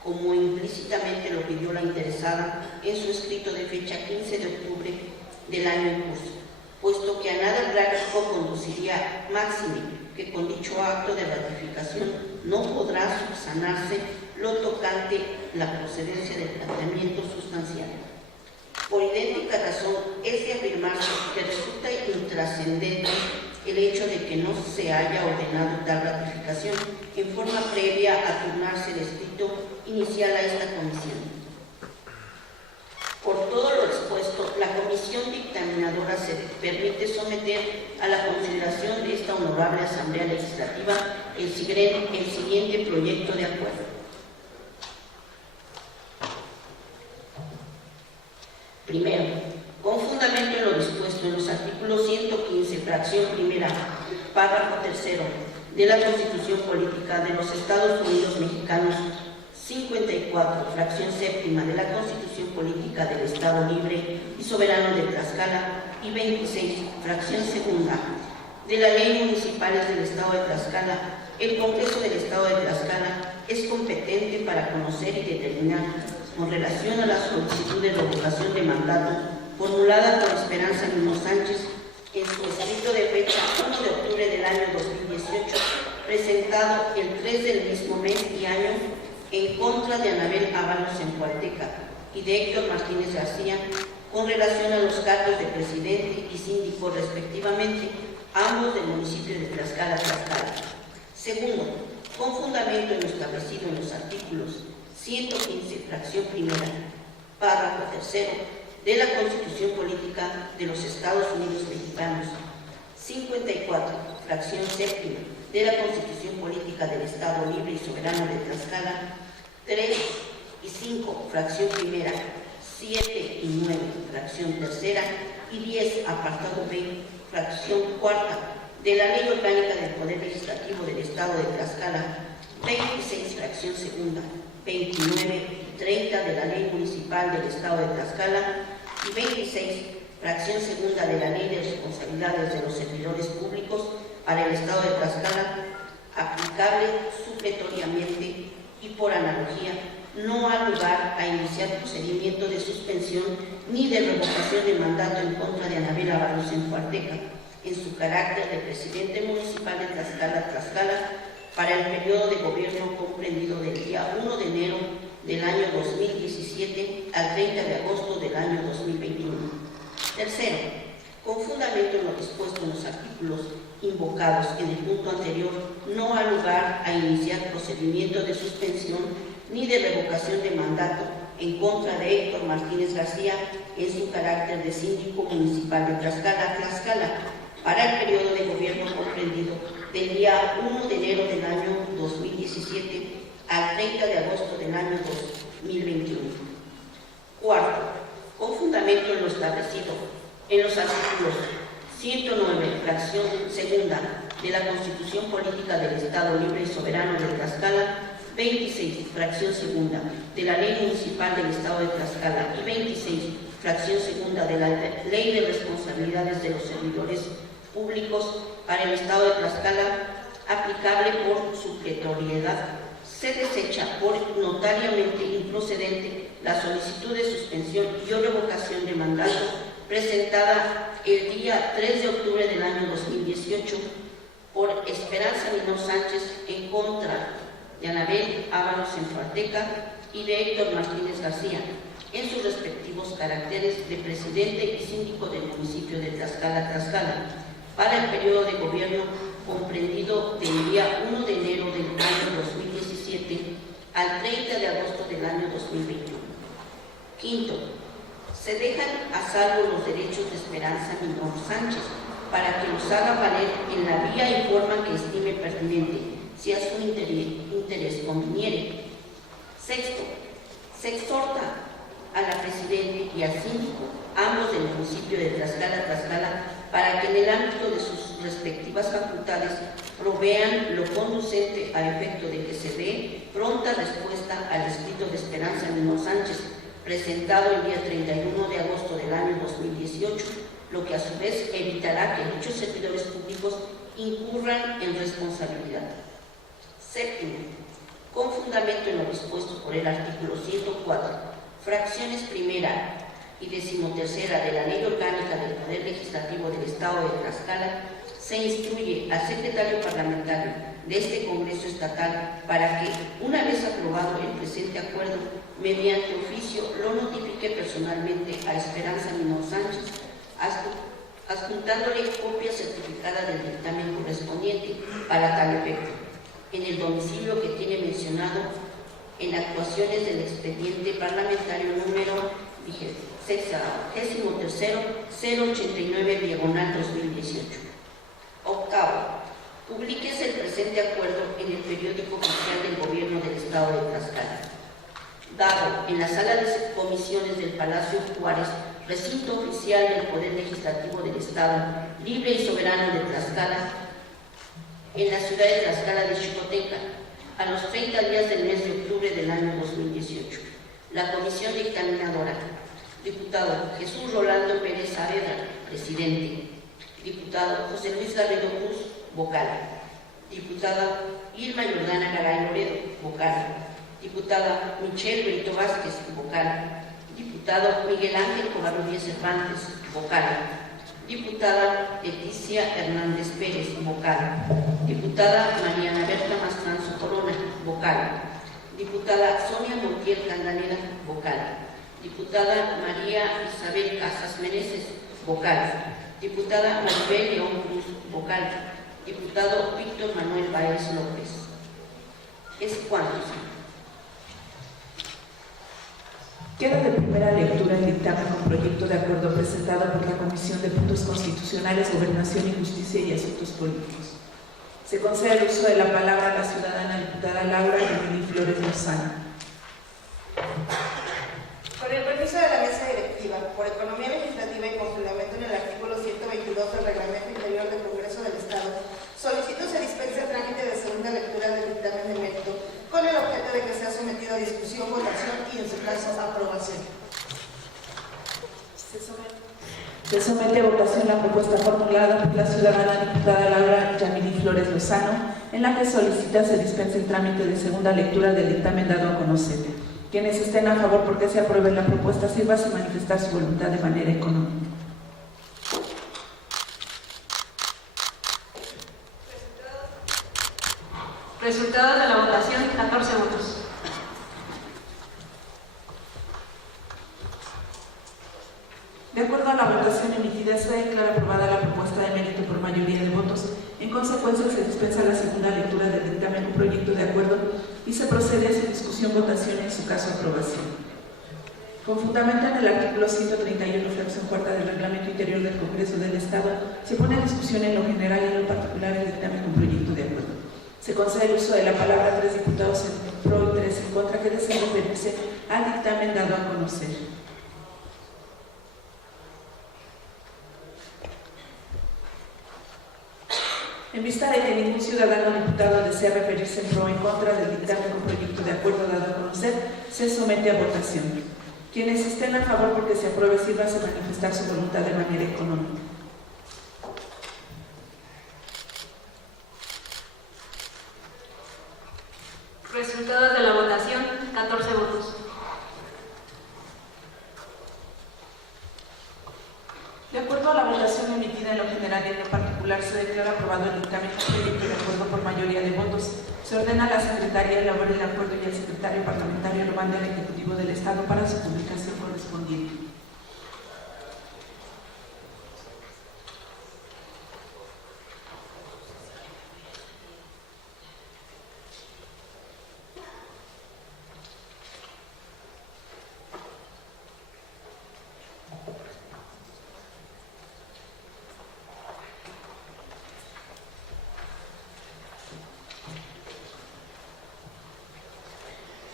como implícitamente lo pidió la interesada en su escrito de fecha 15 de octubre del año en curso, puesto que a nada práctico conduciría máxime que con dicho acto de ratificación no podrá subsanarse lo tocante la procedencia del planteamiento sustancial. Por idéntica razón, es de afirmarse que resulta intrascendente el hecho de que no se haya ordenado tal ratificación en forma previa a turnarse el escrito inicial a esta comisión. Por todo lo expuesto, la comisión dictaminadora se permite someter a la consideración de esta honorable Asamblea Legislativa el siguiente proyecto de acuerdo. Primero, con fundamento en lo dispuesto en los artículos 115, fracción primera, párrafo tercero, de la Constitución Política de los Estados Unidos Mexicanos, 54, fracción séptima de la Constitución Política del Estado Libre y Soberano de Tlaxcala, y 26, fracción segunda, de la Ley Municipales del Estado de Tlaxcala, el Congreso del Estado de Tlaxcala es competente para conocer y determinar con relación a la solicitud de revocación de mandato formulada por Esperanza Minor Sánchez en su escrito de fecha 1 de octubre del año 2018, presentado el 3 del mismo mes y año en contra de Anabel Ábalos en Hualteca y de Héctor Martínez García con relación a los cargos de presidente y síndico respectivamente, ambos del municipio de Tlaxcala. Segundo, con fundamento en lo establecido en los artículos 115, fracción primera, párrafo tercero, de la Constitución Política de los Estados Unidos Mexicanos, 54, fracción séptima, de la Constitución Política del Estado Libre y Soberano de Tlaxcala, 3 y 5, fracción primera, 7 y 9, fracción tercera, y 10, apartado B, fracción cuarta, de la Ley Orgánica del Poder Legislativo del Estado de Tlaxcala, 26, fracción segunda, 29 y 30 de la Ley Municipal del Estado de Tlaxcala y 26, fracción segunda de la Ley de Responsabilidades de los Servidores Públicos para el Estado de Tlaxcala, aplicable supletoriamente y por analogía, no ha lugar a iniciar procedimiento de suspensión ni de revocación de mandato en contra de Anabel Ábalos en Hualteca, en su carácter de presidente municipal de Tlaxcala, para el periodo de gobierno comprendido del día 1 de enero del año 2017 al 30 de agosto del año 2021. Tercero, con fundamento en lo dispuesto en los artículos invocados en el punto anterior, no ha lugar a iniciar procedimiento de suspensión ni de revocación de mandato en contra de Héctor Martínez García en su carácter de síndico municipal de Tlaxcala, para el periodo de gobierno comprendido del día 1 de enero del año 2017 al 30 de agosto del año 2021. Cuarto, con fundamento en lo establecido en los artículos 109, fracción segunda de la Constitución Política del Estado Libre y Soberano de Tlaxcala, 26, fracción segunda de la Ley Municipal del Estado de Tlaxcala y 26, fracción segunda de la Ley de Responsabilidades de los Servidores Públicos para el Estado de Tlaxcala, aplicable por supletoriedad, se desecha por notariamente improcedente la solicitud de suspensión y o revocación de mandato presentada el día 3 de octubre del año 2018 por Esperanza Minor Sánchez en contra de Anabel Ábalos Enfarteca y de Héctor Martínez García en sus respectivos caracteres de presidente y síndico del municipio de Tlaxcala, para el periodo de gobierno comprendido del día 1 de enero del año 2017 al 30 de agosto del año 2021. Quinto, se dejan a salvo los derechos de Esperanza Minor Sánchez para que los haga valer en la vía y forma que estime pertinente, si a su interés conviniere. Sexto, se exhorta a la Presidenta y al síndico, ambos del municipio de Tlaxcala, para que en el ámbito de sus respectivas facultades provean lo conducente a efecto de que se dé pronta respuesta al escrito de Esperanza Minor Sánchez, presentado el día 31 de agosto del año 2018, lo que a su vez evitará que dichos servidores públicos incurran en responsabilidad. Séptimo, con fundamento en lo dispuesto por el artículo 104, fracciones primera y decimotercera de la Ley Orgánica del Poder Legislativo del Estado de Tlaxcala, se instruye al secretario parlamentario de este Congreso Estatal para que, una vez aprobado el presente acuerdo, mediante oficio lo notifique personalmente a Esperanza Minor Sánchez, adjuntándole copia certificada del dictamen correspondiente para tal efecto, en el domicilio que tiene mencionado en actuaciones del expediente parlamentario número 63-089/2018. Octavo, publíquese el presente acuerdo en el periódico oficial del Gobierno del Estado de Tlaxcala. Dado en la sala de comisiones del Palacio Juárez, recinto oficial del Poder Legislativo del Estado Libre y Soberano de Tlaxcala, en la ciudad de Tlaxcala de Xicoteca, a los 30 días del mes de octubre del año 2018. La comisión dictaminadora: diputado Jesús Rolando Pérez Saavedra, presidente; diputado José Luis Garrido Cruz, vocal; diputada Irma Jordana Garay Loredo, vocal; diputada Michelle Brito Vázquez, vocal; diputado Miguel Ángel Covarrubias Cervantes, vocal; diputada Leticia Hernández Pérez, vocal; diputada Mariana Berta Mastranzo Corona, vocal; diputada Sonia Montiel Candanera, vocal; diputada María Isabel Casas Meneses, vocal; diputada Maribel León Cruz, vocal; diputado Víctor Manuel Báez López. ¿Es cuánto? Queda de primera lectura el dictamen con proyecto de acuerdo presentado por la Comisión de Puntos Constitucionales, Gobernación y Justicia y Asuntos Políticos. Se concede el uso de la palabra a la ciudadana diputada Laura Yamili Flores Lozano. Con el permiso de la Mesa Directiva, por Economía Legislativa y con fundamento en el artículo 122 del Reglamento Interior del Congreso del Estado, solicito se dispense el trámite de segunda lectura del dictamen de mérito, con el objeto de que sea sometido a discusión, votación y, en su caso, aprobación. Se somete a votación la propuesta formulada por la ciudadana diputada Laura Yamili Flores Lozano, en la que solicita se dispense el trámite de segunda lectura del dictamen dado a conocer. Quienes estén a favor porque se apruebe la propuesta sirva a manifestar su voluntad de manera económica. Resultados de la votación: 14 votos. De acuerdo a la votación emitida, se declara aprobada la propuesta de mérito por mayoría de votos. En consecuencia, se dispensa la segunda lectura del dictamen un proyecto de acuerdo y se procede a su discusión, votación y en su caso aprobación. Con fundamento en el artículo 131, fracción cuarta del Reglamento Interior del Congreso del Estado, se pone a discusión en lo general y en lo particular el dictamen con proyecto de acuerdo. Se concede el uso de la palabra a 3 diputados en pro y 3 en contra que deseen referirse al dictamen dado a conocer. En vista de que ningún ciudadano o diputado desea referirse en pro o en contra del dictamen con proyecto de acuerdo dado a conocer, se somete a votación. Quienes estén a favor porque se apruebe, sírvanse a manifestar su voluntad de manera económica. Resultados de la votación, 14 votos. De acuerdo a la votación emitida en lo general y en lo particular, se declara aprobado el dictamen con proyecto de acuerdo por mayoría de votos. Se ordena a la Secretaría elaborar el acuerdo y al Secretario Parlamentario lo manda al Ejecutivo del Estado para su publicación correspondiente.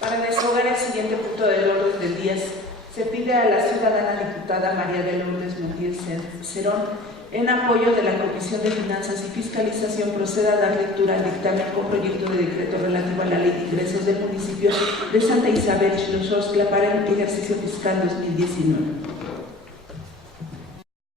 Para desahogar el siguiente punto del orden del día, se pide a la ciudadana diputada María de Lourdes Montiel Cerón, en apoyo de la Comisión de Finanzas y Fiscalización, proceda a dar lectura al dictamen con proyecto de decreto relativo a la Ley de Ingresos del municipio de Santa Isabel Xixosla para el ejercicio fiscal 2019.